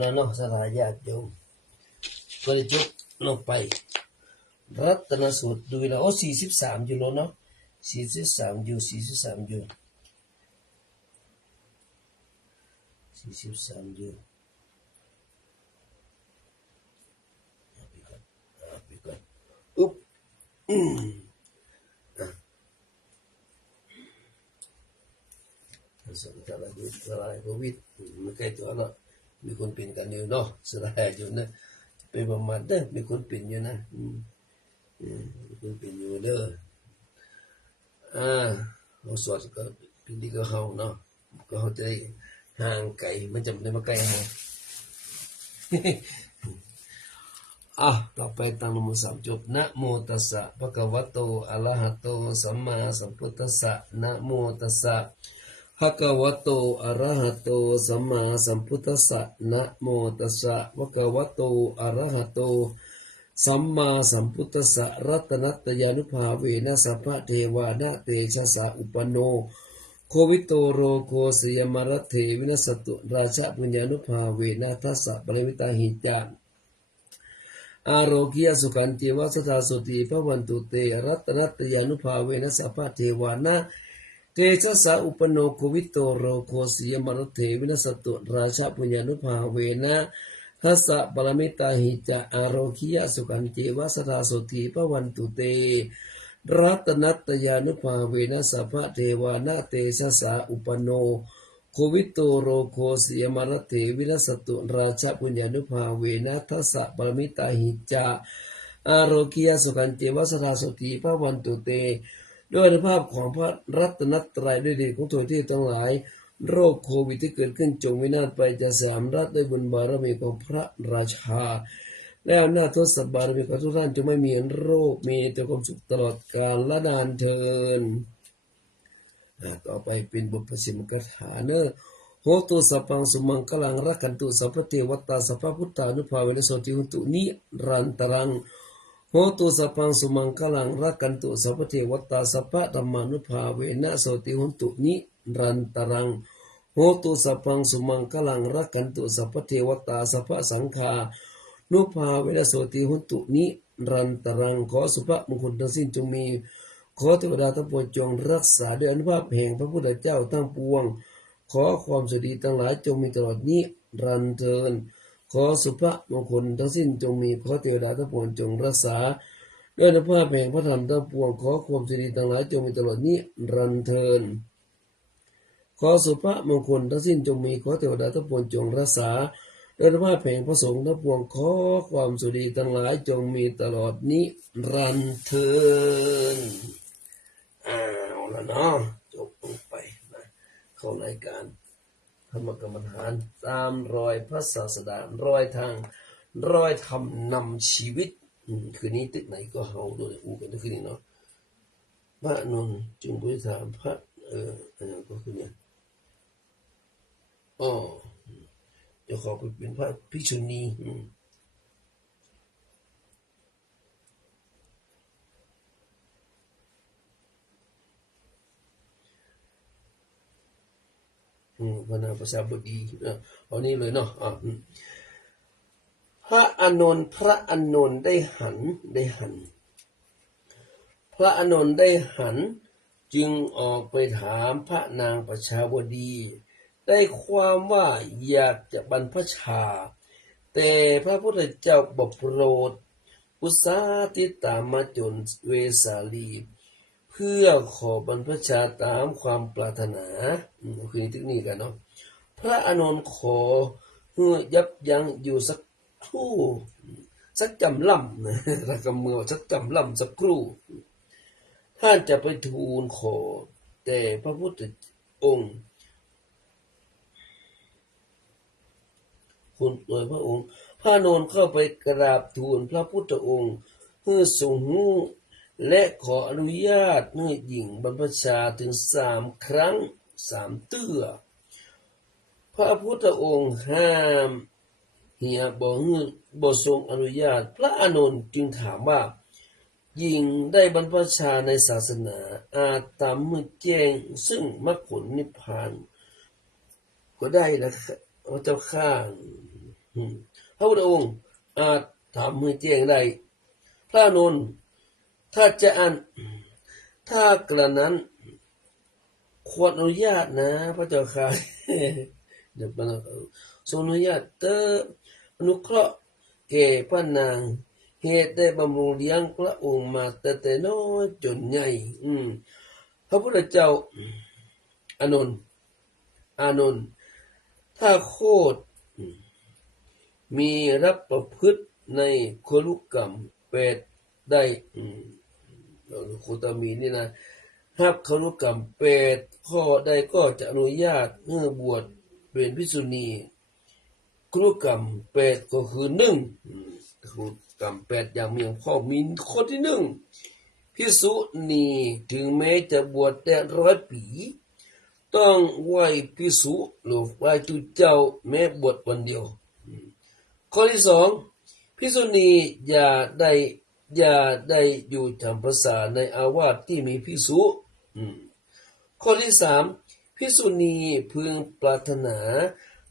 นะเนาะสลายญาติโยมก็เลยจบลงไปรัตนสูตรดูแล้ว43อยู่แล้วเนาะ43อยู่43อยู่43อยู่ไปก่อนอุ๊บสลายโควิดไม่ใกล้ตัวเนาะมีคนเป็นกันอยู่เนาะสลายอยู่นะไปประมาทเด้อมีคนเป็นอยู่นะมีคนเป็นอยู่เด้อเราสวดก็เป็นดีก็เฮาเนาะก็เขาจะได้ห่างไกลมันจะไม่ได้มาใกล้เฮาต่อไปตั้งนะโมสามจบนะโมตัสสะภะคะวะโตอะระหะโตสัมมาสัมพุทธัสสะนะโมตัสสะภะคะวะโตอะระหะโตสัมมาสัมพุทธัสสะนะโมตัสสะภะคะวะโตอะระหะโตสัมมาสัมพุทธัสสะรัตนัตยานุภาเวนะสัพพะเทวานะเตชะสะอุปโนโควิโตโรโคสยมรเทวินัสตุราชปุญญานุภาเวนะทัสสะปริมิตาหิจาอาโรกิยสุขันติวัสสาสุติภวันตุเตรัตนัตยานุภาเวนะสัพพะเทวานะเตชะสะอุปโนโควิโตโรโคสยมรเทวินัสตุราชปุญญานุภาเวนะทัสสะปรมิตาหิจาอาโรคิยสุขันติวัสสาสุติภวันตุเตรัตนัตยานุภาเวนะสัพพะเทวานะเตชะสะอุปโนโควิโตโรโคสยมรเทวินัสตุราชปุญญานุภาเวนะทัสสะปรมิตาหิจาอาโรคิยสุขันติวัสสาสุติภวันตุเตด้วยอนุภาพของพระรัตนตรัยด้วยเดชของตัวที่ทั้งหลายโรคโควิดที่เกิดขึ้นจงวินาศไปจะสามรัฐด้วยบุญบารมีของพระราชาและอำนาจทศบารมีของทุกท่านจงไม่มีโรคมีแต่ความสุขตลอดกาลละนานเทินต่อไปเป็นบทปฏิมกถาเนโหตุสัพพังสุมังคลังรักขันตุสัพพเทวตาสัพพพุทธานุภาเวนะโสติหุตุนิรันตรังโหตุสัพพังสุมังคลังรักขันตุสัพพเทวตาสัพพธัมมานุภาเวนะโสติหุตุนิรันตรังโหตุสัพพังสุมังคลังรักขันตุสัพพเทวตาสัพพสังฆานุภาเวนะโสติหุตุนิรันตรังขอสุภมงคลทั้งสิ้นจงมีขอเทวดาทั้งปวงจงรักษาด้วยอนุภาพแห่งพระพุทธเจ้าทั้งปวงขอความสุขดีทั้งหลายจงมีตลอดนิรันดร์เทินขอสุภมงคลทั้งสิ้นจงมีขอเทวดาทั้งปวงจงรักษาด้วยอนุภาพแห่งพระธรรมทั้งปวงขอความสุขดีทั้งหลายจงมีตลอดนิรันดร์เทินขอสุภมงคลทั้งสิ้นจงมีขอเทวดาทั้งปวงจงรักษาด้วยอนุภาพแห่งพระสงฆ์ทั้งปวงขอความสุขดีทั้งหลายจงมีตลอดนิรันดร์เทินแล้วเนาะจบลงไปนะเข้ารายการธรรมกรรมฐานตามรอยพระศาสดารอยทางรอยธรรมนำชีวิตคืนนี้ตึกไหนก็เฮาโดยอูกันคืนนี้เนาะพระนนท์จึงไปถามพระก็คือเนี่ยเดี๋ยวขอไปเป็นพระภิกษุณีพระนางประชาบดีเอานี้เลยเนาะพระอานนท์ได้หันพระอานนท์ได้หันจึงออกไปถามพระนางประชาวดีได้ความว่าอยากจะบรรพชาแต่พระพุทธเจ้าบอกโปรดอุสาติตามมาจนเวสาลีเพื่อขอบรรพชาตามความปรารถนาคือที่นี่กันเนาะพระอานนท์ขอยับยั้งอยู่สักครู่สักจำล่ำนะรักเมื่อสักจำล่ำสักครู่ท่านจะไปทูลขอแต่พระพุทธองค์คุณพระองค์พระอานนท์เข้าไปกราบทูลพระพุทธองค์เพื่อทรงและขออนุญาตให้หญิงบรรพชาถึง3 ครั้ง 3 เตื้อพระพุทธองค์ห้ามเหียบ่ทรงอนุญาตพระอานนท์จึงถามว่าหญิงได้บรรพชาในศาสนาอาจตามมือแจ้งซึ่งมรรคผลนิพพานก็ได้นะครับพระเจ้าข้า พระพุทธองค์อาจทำให้แจ้งได้พระอานนท์ถ้าจะอ่านถ้ากระนั้นควรอนุญาตนะพระเจ้าค่ะ เดี๋ยวทรงอนุญาตอนุเคราะห์แก่พระนางเหตุได้บำรุงเลี้ยงพระองค์มาแต่น้อยจนใหญ่พระพุทธเจ้าอานนท์ถ้าโคตรมีรับประพฤติในโคลุกรรม8ได้โคตมีนี่นะรับโคลุกรรม8ข้อใดก็จะอนุญาตให้บวชเป็นภิกษุณีโคลุกรรม8ก็คือ1โคลุกรรม8อย่างมีข้อมีข้อที่1ภิกษุณีถึงแม้จะบวชได้100 ปีต้องไหว้ภิกษุหรือไหว้ตุเจ้าแม้บวชวันเดียวข้อที่2ภิกษุณีอย่าได้อยู่จำพรรษาในอาวาสที่มีภิกษุข้อที่3ภิกษุณีพึงปรารถนา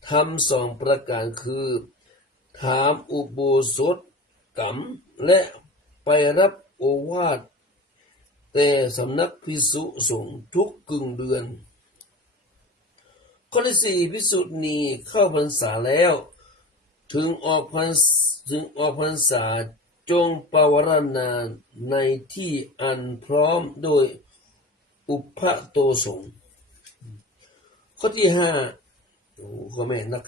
ทำ2ประการคือถามอุโบสถกรรมและไปรับโอวาทแต่สำนักภิกษุสงฆ์ทุกกึ่งเดือนข้อที่4ภิกษุณีเข้าพรรษาแล้วถึงออกพรรษาจงปวารณาในที่อันพร้อมโดยอุปโตสงฆ์ข้อที่5ข้อแม่นัก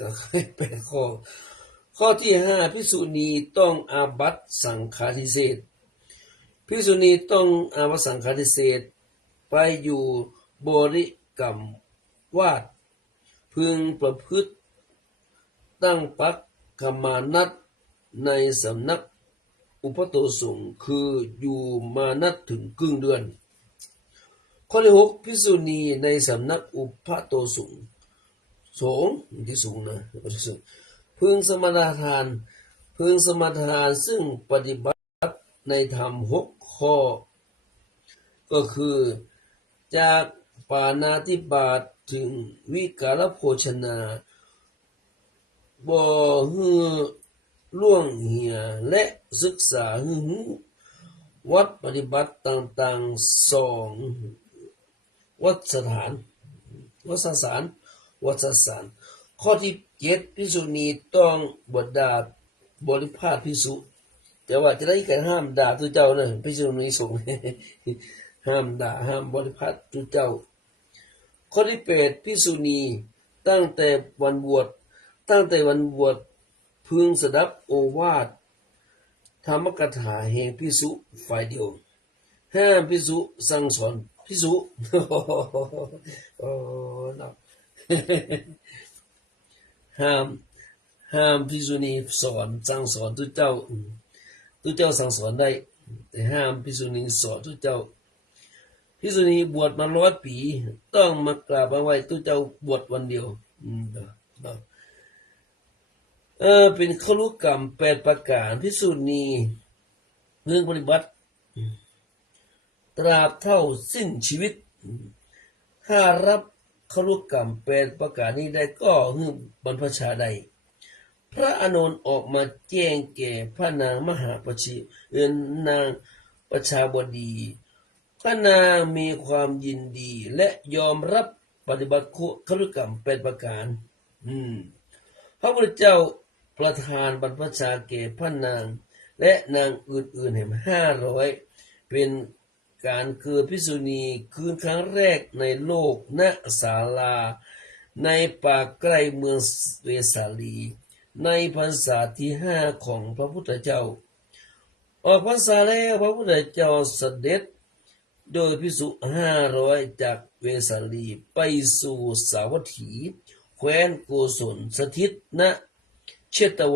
8ข้อที่5ภิกษุณีต้องอาบัติสังฆาทิเศษภิกษุณีต้องอาบัติสังฆาทิเศษไปอยู่บริกรรมวาดพึงประพฤติตั้งปักขมานัตในสำนักอุปโตสงฆ์คืออยู่มานัตถึงครึ่งเดือนข้อที่6ภิกษุณีในสำนักอุปโตสงฆ์ที่สูงนะพึงสมาทานซึ่งปฏิบัติในธรรม6ข้อก็คือจากปาณาติบาตถึงวิกาลโภชนาบ่ฮือล่วงเหี่ยและศึกษาวัดปฏิบัติต่างๆวัดสถานข้อที่7ภิกษุณีต้องบวชดาบริพาทภิกษุแต่ว่าจะได้การห้ามด่าทุเจ้านะภิกษุณีสงฆ์ ห้ามด่าห้ามบริพาททุเจ้าข้อที่8ภิกษุณีตั้งแต่วันบวชพึงสดับโอวาทธรรมกถาแห่งภิกษุฝ่ายเดียวห้ามภิกษุสั่งสอนภิกษุ ห้ามภิกษุณีสั่งสอนทุเจ้าสั่งสอนได้แต่ห้ามภิกษุณีสอนทุเจ้าภิกษุณีบวชมา100 ปีต้องมากราบไหว้ทุเจ้าบวชวันเดียวเป็นคลุกรรม8ประการภิกษุณีเรื่องปฏิบัติตราบเท่าสิ้นชีวิตถ้ารับคลุกรรม8ประการนี้ได้ก็คือบรรพชาได้พระอานนท์ออกมาแจ้งแก่พระนางมหาปชีนางประชาบดีพระนางมีความยินดีและยอมรับปฏิบัติคลุกรรม8ประการพระพุทธเจ้าประทานบรรพชาแก่พระนางและนางอื่นๆแห่ง500เป็นการเกิดภิกษุณีคืนครั้งแรกในโลกณศาลาในป่าใกล้เมืองเวสาลีในพรรษาที่5ของพระพุทธเจ้าออกพรรษาแล้วพระพุทธเจ้าเสด็จโดยภิกษุ500จากเวสาลีไปสู่สาวัตถีแคว้นโกศลสถิตณเชตว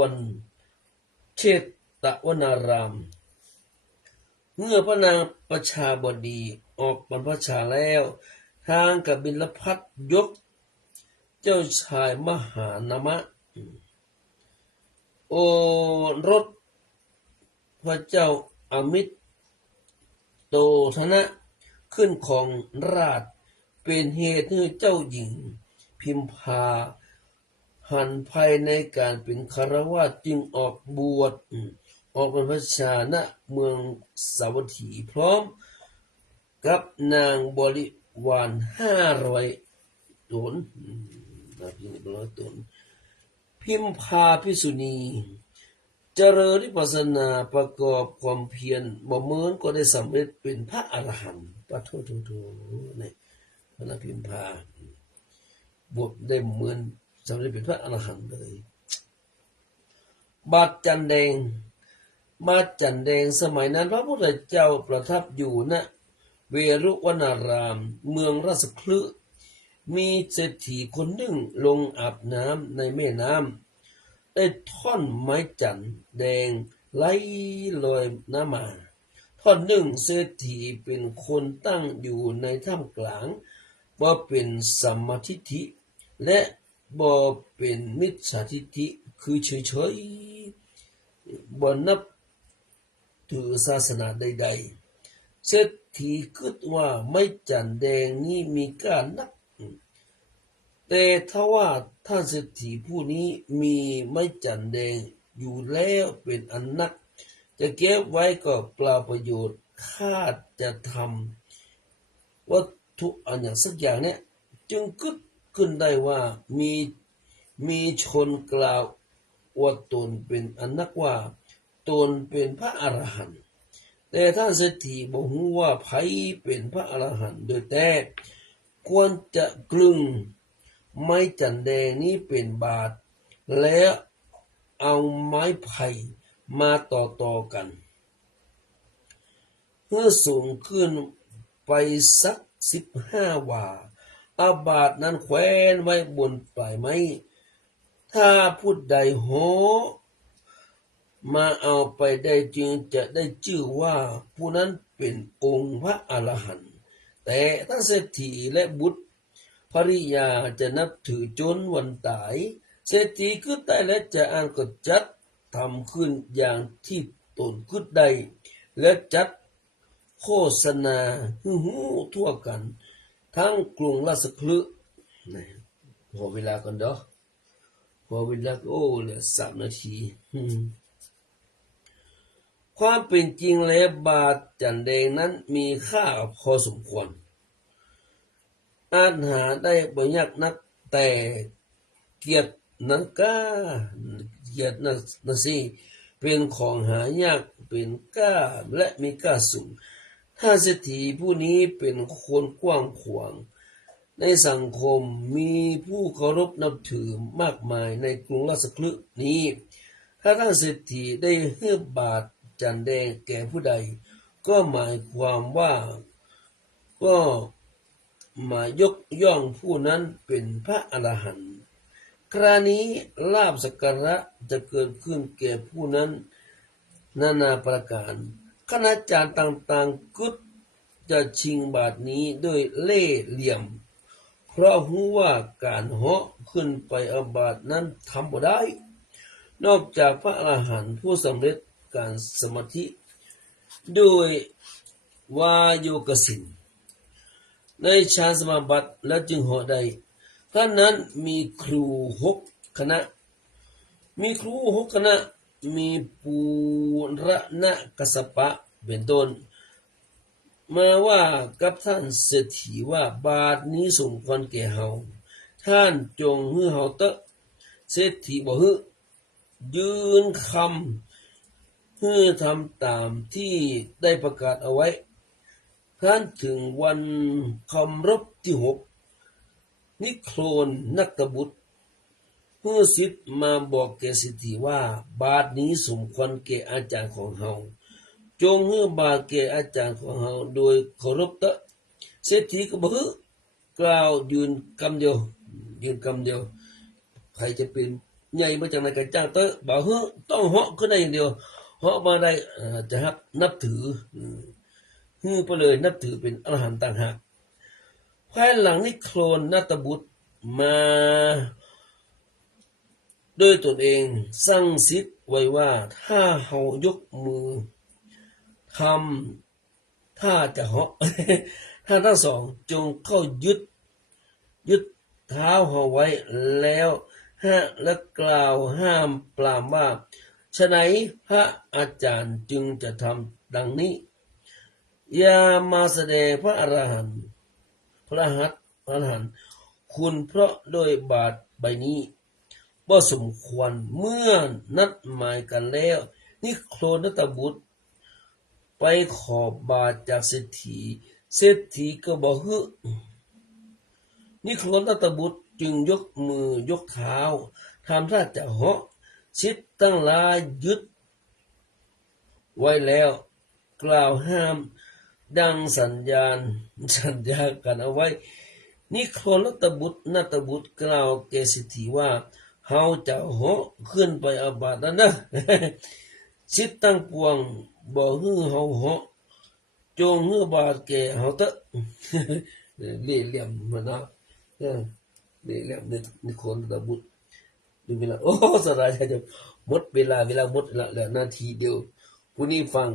นารามเมื่อพระนางประชาบดีออกบรรพชาแล้วทางกบิลพัสยกเจ้าชายมหานามะโอรสพระเจ้าอมิตโตธนะขึ้นของราชเป็นเหตุให้เจ้าหญิงพิมพาห หันภัยในการเป็นคฤหัสถ์จึงออกบวชออกเป็นพระชาณเมืองสาวัตถีพร้อมกับนางบริวาร500 ตน500 ตนพิมพาภิกษุณีเจริญวิปัสสนาประกอบความเพียรบ่เหมือนก็ได้สำเร็จเป็นพระอรหันต์ปะโถนี่พระพิมพาบวชได้เหมือนสำเร็จเป็นพระอรหันต์เลยบาทจันแดงสมัยนั้นพระพุทธเจ้าประทับอยู่ณเวรุวนารามเมืองราชคฤห์มีเศรษฐีคนหนึ่งลงอาบน้ำในแม่น้ำได้ท่อนไม้จันแดงไหลลอยน้ำมาท่อนหนึ่งเศรษฐีเป็นคนตั้งอยู่ในท่ามกลางว่าเป็นสัมมาทิฏฐิและบ่เป็นมิจฉาทิฏฐิคือเฉยๆบ่นับถือศาสนาใดๆเศรษฐีคิดว่าไม้จันแดงนี้มีค่านักแต่ถ้าว่าท่านเศรษฐีผู้นี้มีไม้จันแดงอยู่แล้วเป็นอันนักจะเก็บไว้ก็เปล่าประโยชน์ข้าจะทำวัตถุอันอย่างสักอย่างเนี่ยจึงคิดขึ้นได้ว่ามีชนกล่าวว่าตนเป็นอันนักว่าตนเป็นพระอรหันต์แต่ท่านเศรษฐีบ่ฮู้ว่าไผเป็นพระอรหันต์โดยแต่ควรจะกลึงไม้จันแดงนี้เป็นบาทแล้วเอาไม้ไผ่มาต่อกันเพื่อสูงขึ้นไปสัก15 วาเอาบาทนั้นแขวนไว้บนปลายไม้ถ้าผู้ใดโหมาเอาไปได้จึงจะได้ชื่อว่าผู้นั้นเป็นองค์พระอรหันต์แต่ถ้าเศรษฐีและบุตรภริยาจะนับถือจนวันตายเศรษฐีคิดได้และจะอ่านก็จัดทำขึ้นอย่างที่ตนคิดได้และจัดโฆษณาฮู้ทั่วกันทั้งกรุงราชคฤห์พอเวลากันเด้อพอเวลาเหลือ3 นาทีความเป็นจริงแล้วบาทจันแดงนั้นมีค่าพอสมควรอาจหาได้บ่ยากนักแต่เกียรตินั้นเกียรตินั้นสิเป็นของหายากเป็นค่าและมีค่าสูงถ้าเศรษฐีผู้นี้เป็นคนกว้างขวางในสังคมมีผู้เคารพนับถือมากมายในกรุงราชคฤห์นี้ถ้าท่านเศรษฐีได้ให้บาทจันแดงแก่ผู้ใดก็หมายความว่าก็มายกย่องผู้นั้นเป็นพระอรหันต์ครานี้ลาภสักการะจะเกิดขึ้นแก่ผู้นั้นนานาประการคณาจารย์ต่างๆกุดจะชิงบาทนี้ด้วยเล่ห์เหลี่ยมเพราะรู้ว่าการเหาะขึ้นไปเอาบาทนั้นทำบ่ได้นอกจากพระอรหันต์ผู้สำเร็จการสมาธิโดยวายโกสินในฌานสมาบัติและจึงเหาะได้ท่านนั้นมีครู6 คณะมีปูระณะกัสสปะเป็นต้นมาว่ากับท่านเศรษฐีว่าบาทนี้สมควรแก่เฮาท่านจงให้เฮาเตอะเศรษฐีบ่ฮึยืนคำเพื่อทำตามที่ได้ประกาศเอาไว้ท่านถึงวันคำรบที่6นิโครนนักบุตรผู้ศิษย์มาบอกแก่เศรษฐีว่าบาทนี้สมควรแก่อาจารย์ของเฮาจงให้บาทแก่อาจารย์ของเฮาโดยเคารพเตอะเศรษฐีก็บ่ฮึกล่าวยืนคำเดียวใครจะเป็นใหญ่มาจากไหนกันจ้างเตอะบ่ฮึต้องเหาะขึ้นได้อย่างเดียวเหาะมาได้จะนับถือไปเลยนับถือเป็นอรหันต์ต่างหากภายหลังนิโครนนัตบุตรมาโดยตนเองสั่งสิทธิ์ไว้ว่าถ้าเฮายกมือทำถ้าจะเหาะ ถ้าทั้งสองจงเข้ายึดเท้าเฮาไว้แล้ว และกล่าวห้ามปรามว่าฉะไหนพระอาจารย์จึงจะทำดังนี้อย่ามาแสดงพระอรหันต์พระอรหันต์คุณเพราะโดยบาทใบนี้บ่สมควรเมื่อนัดหมายกันแล้วนี่โคลนตบุตรไปขอบาทจากเศรษฐีก็บ่ฮึนี่โคลนตบุตรจึงยกมือยกเท้าทำท่าจะเหาะชิดตั้งหลายยึดไว้แล้วกล่าวห้ามดังสัญญากันเอาไว้นี่โคลนตบุตรนาตบุตรกล่าวแก่เศรษฐีว่าเฮาจะเหาะขึ้นไปอาบัตินะ ชิดตั้งปวงบ่ฮื้อเฮาเหาะจงฮื้อบาทแก่เฮาเถอะ เล่ห์เหลี่ยมมันนะเล่ห์เหลี่ยมนี่โคลนตบุตรดูเวลาโอ้สลายจะหมดเวลาหมดละแล้วนาทีเดียวผู้นี้ฟัง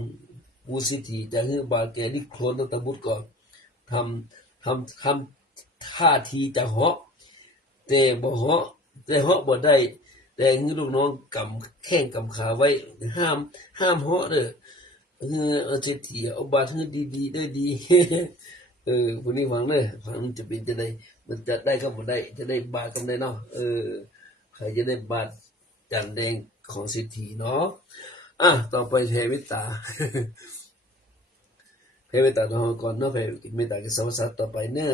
ผู้สิทธิจะฮื้อบาทแก่นี่โคลนตบุตรก่อนทำท่าทีจะเหาะแต่บ่เหาะบ่ได้แต่ฮื้อลูกน้องกำแข้งกำขาไว้ห้ามเหาะเด้อฮื้อสิทธิเอาบาทฮื้อดีๆได้ดี ผู้นี้ฟังเด้อฟังจะเป็นจะได้มันจะได้ก็บ่ได้จะได้บาทก็ได้เนาะใครจะได้บาทจันแดงของสิทธิเนาะต่อไปเทวิตา เทวิตาเราก่อนเนาะเทวิตากับสวัสดิ์ต่อไปเนี่ย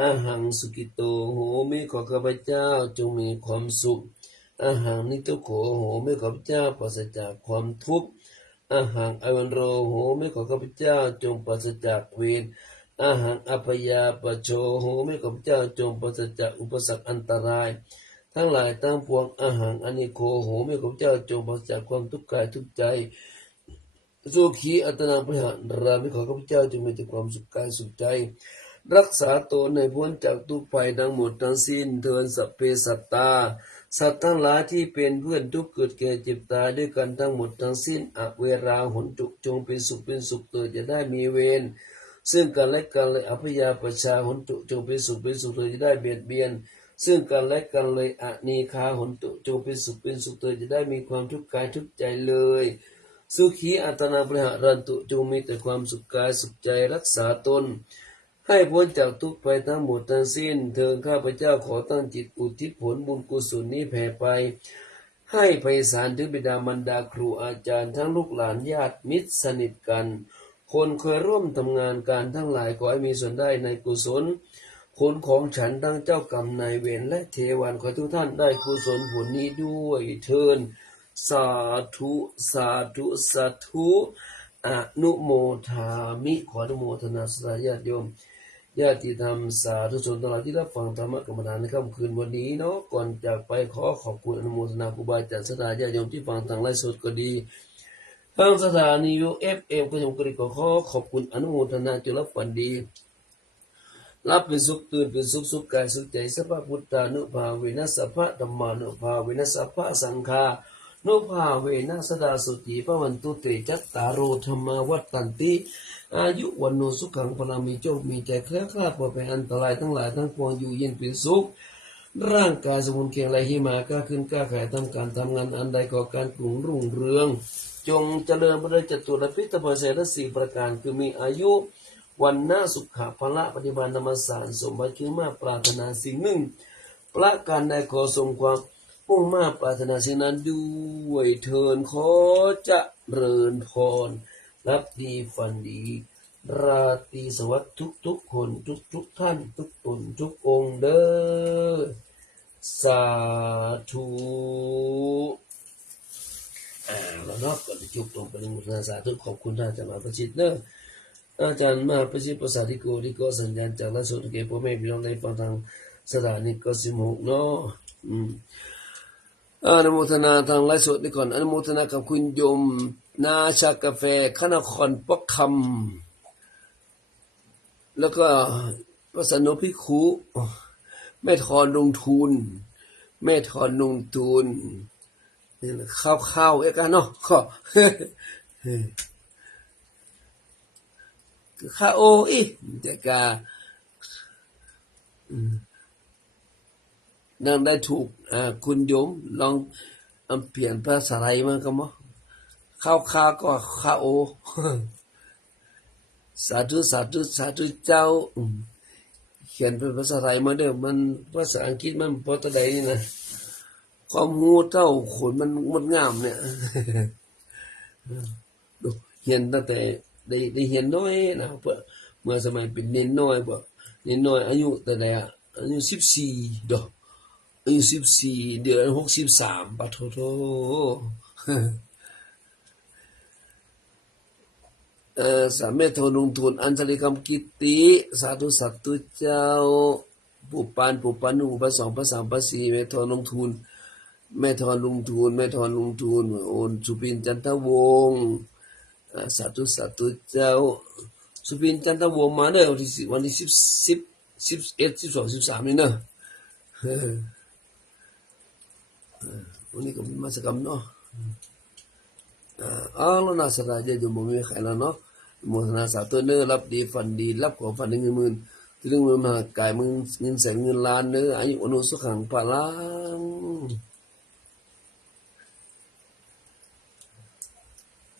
อาหังสุกิโตโหมิขอข้าพเจ้าจงมีความสุขอาหังนิโตโขโหมิขอข้าพเจ้าปราศจากความทุกข์อาหังอวันโรโหมิขอข้าพเจ้าจงปราศจากเวรอาหังอัปยาปโชโหมิขอข้าพเจ้าจงปราศจากอุปสรรคอันตรายทั้งหลายทั้งปวงอาหังอนิโคโหมิขอข้าพเจ้าจงปราศจากความทุกข์กายทุกข์ใจสุขีอัตนาปริหารรามิขอข้าพเจ้าจงมีแต่ความสุขกายสุขใจรักษาตนให้พ้นจากทุกภัยทั้งหมดทั้งสิ้นเถิดสัพเพสัตตาสัตว์ทั้งหลายที่เป็นเพื่อนทุกข์เกิดแก่เจ็บตายด้วยกันทั้งหมดทั้งสิ้นอเวราหนตุจงเป็นสุขเถิดจะได้มีเวรซึ่งกันและกันเลยอัพยาปชาหนตุจงเป็นสุขเถิดจะได้เบียดเบียนซึ่งกันและกันเลยอนีคาหนตุจงเป็นสุขเถิดจะได้มีความทุกข์กายทุกข์ใจเลยสุขีอัตนาปริหารันตุจงมีแต่ความสุขกายสุขใจรักษาตนให้พ้นจากทุกข์ไปทั้งหมดทั้งสิ้นเถิดข้าพเจ้าขอตั้งจิตอุทิศผลบุญกุศลนี้แผ่ไปให้ไพศาลถึงบิดามารดาครูอาจารย์ทั้งลูกหลานญาติมิตรสนิทกันคนเคยร่วมทำงานการทั้งหลายขอให้มีส่วนได้ในกุศลผลของฉันทั้งเจ้ากรรมนายเวรและเทวันขอทุกท่านได้กุศลผลนี้ด้วยเถิดสาธุอนุโมทามิขออนุโมทนาสาญาติโยมญาติธรรมสาธุชนทั้งหลายที่รับฟังธรรมกรรมฐานในค่ำคืนวันนี้เนาะก่อนจากไปขอขอบคุณอนุโมทนาครูบาอาจารย์สถาญาติโยมที่ฟังทางไลฟ์สดก็ดีทางสถานียู FM ก็ยังกริขอขอบคุณอนุโมทนาจงรับฝันดีรับเป็นสุขตื่นเป็นสุขกายสุขใจสัพพพุทธานุภาเวนะสัพพะธัมมานุภาเวนะสัพพะสังฆานุภาเวนะสดาสุติภวันตุเตจัตตารโอธรรมาวัฏตันติอายุวันโนสุขังพลังมีโชคมีใจแคล้วคลาดปลอดภัยอันตรายทั้งหลายทั้งปวงอยู่เย็นเป็นสุขร่างกายสมบูรณ์แข็งแรงหิมากล้าขึ้นกล้าขายทำการทำงานอันใดก่อการกรุงรุ่งเรืองจงเจริญบริจตุรพิธภัยเสรสี่ประการคือมีอายุวันนาสุขะพละปฏิบัติธรรมสารสมบัติคือมาปรารถนาสิ่งหนึ่งประการใดขอสมความมุ่งมาปรารถนาสิ่งนั้นด้วยเถิดขอเจริญพรรับดีฝันดีราตรีสวัสดิ์ทุกคนทุกท่านทุกตนทุกองค์เด้อสาธุแล้วเนาะก็จะจบตรงเป็นมุทนาสาธุขอบคุณท่านอาจารย์มาประสิทธิ์เด้ออาจารย์มาประสิทธิ์ภาษาที่โกสัญญาณจากราชสุดเกพ่อแม่พี่น้องได้ฟังทางสถานีก็16เนาะอนุโมทนาทางไลฟ์สดนี่ก่อนอนุโมทนากับคุณโยมนาชากาแฟคณครปกคำแล้วก็พระสนุภิกขุแม่ทอนลงทุนนี่ข้าวเอกเนาะข้อข้าโออีจะกา นั่งได้ถูกคุณโยมลองเปลี่ยนภาษาไทยมาก็มั้งข้าวคาก็ข้าโอ สาธุสาธุสาธุเจ้าเขียนเป็นภาษาไทยมาเด้อมันภาษาอังกฤษมันพอตะใดนี่นะความรู้เท่าขนมันงดงามเนี่ย ดูเรียนตั้งแต่ได้เรียนน้อยนะเมื่อสมัยเป็นเน้นน้อยบ่เน้นน้อยอายุแต่ไหนอ่ะอายุ14ดอกอายุ14เดือน63ปะโถโถ สามเมธลงทุนอัญชลิกรรมกิติสาธุสัตตุเจ้าปุปันหนึ่งปุปันสองปุปันสามปุปันสี่เมธลงทุนแม่ทอนลงทุนโอนสุปินจันทวงศ์สาธุสัตตุเจ้าสุปินจันทวงศ์มาเด้อวันที่11 12 13นี่เนอะวันนี้ก็มาสักคำเนาะแล้วน่าสนใจอยู่บ่มีใครแล้วเนาะโมทนาสาธุเด้อรับดีฝันดีรับของฝัน1 0,000ถึง1 0,000มหากายมึงเงินแสนเงินล้านเด้ออายุอนุสุขังพลัง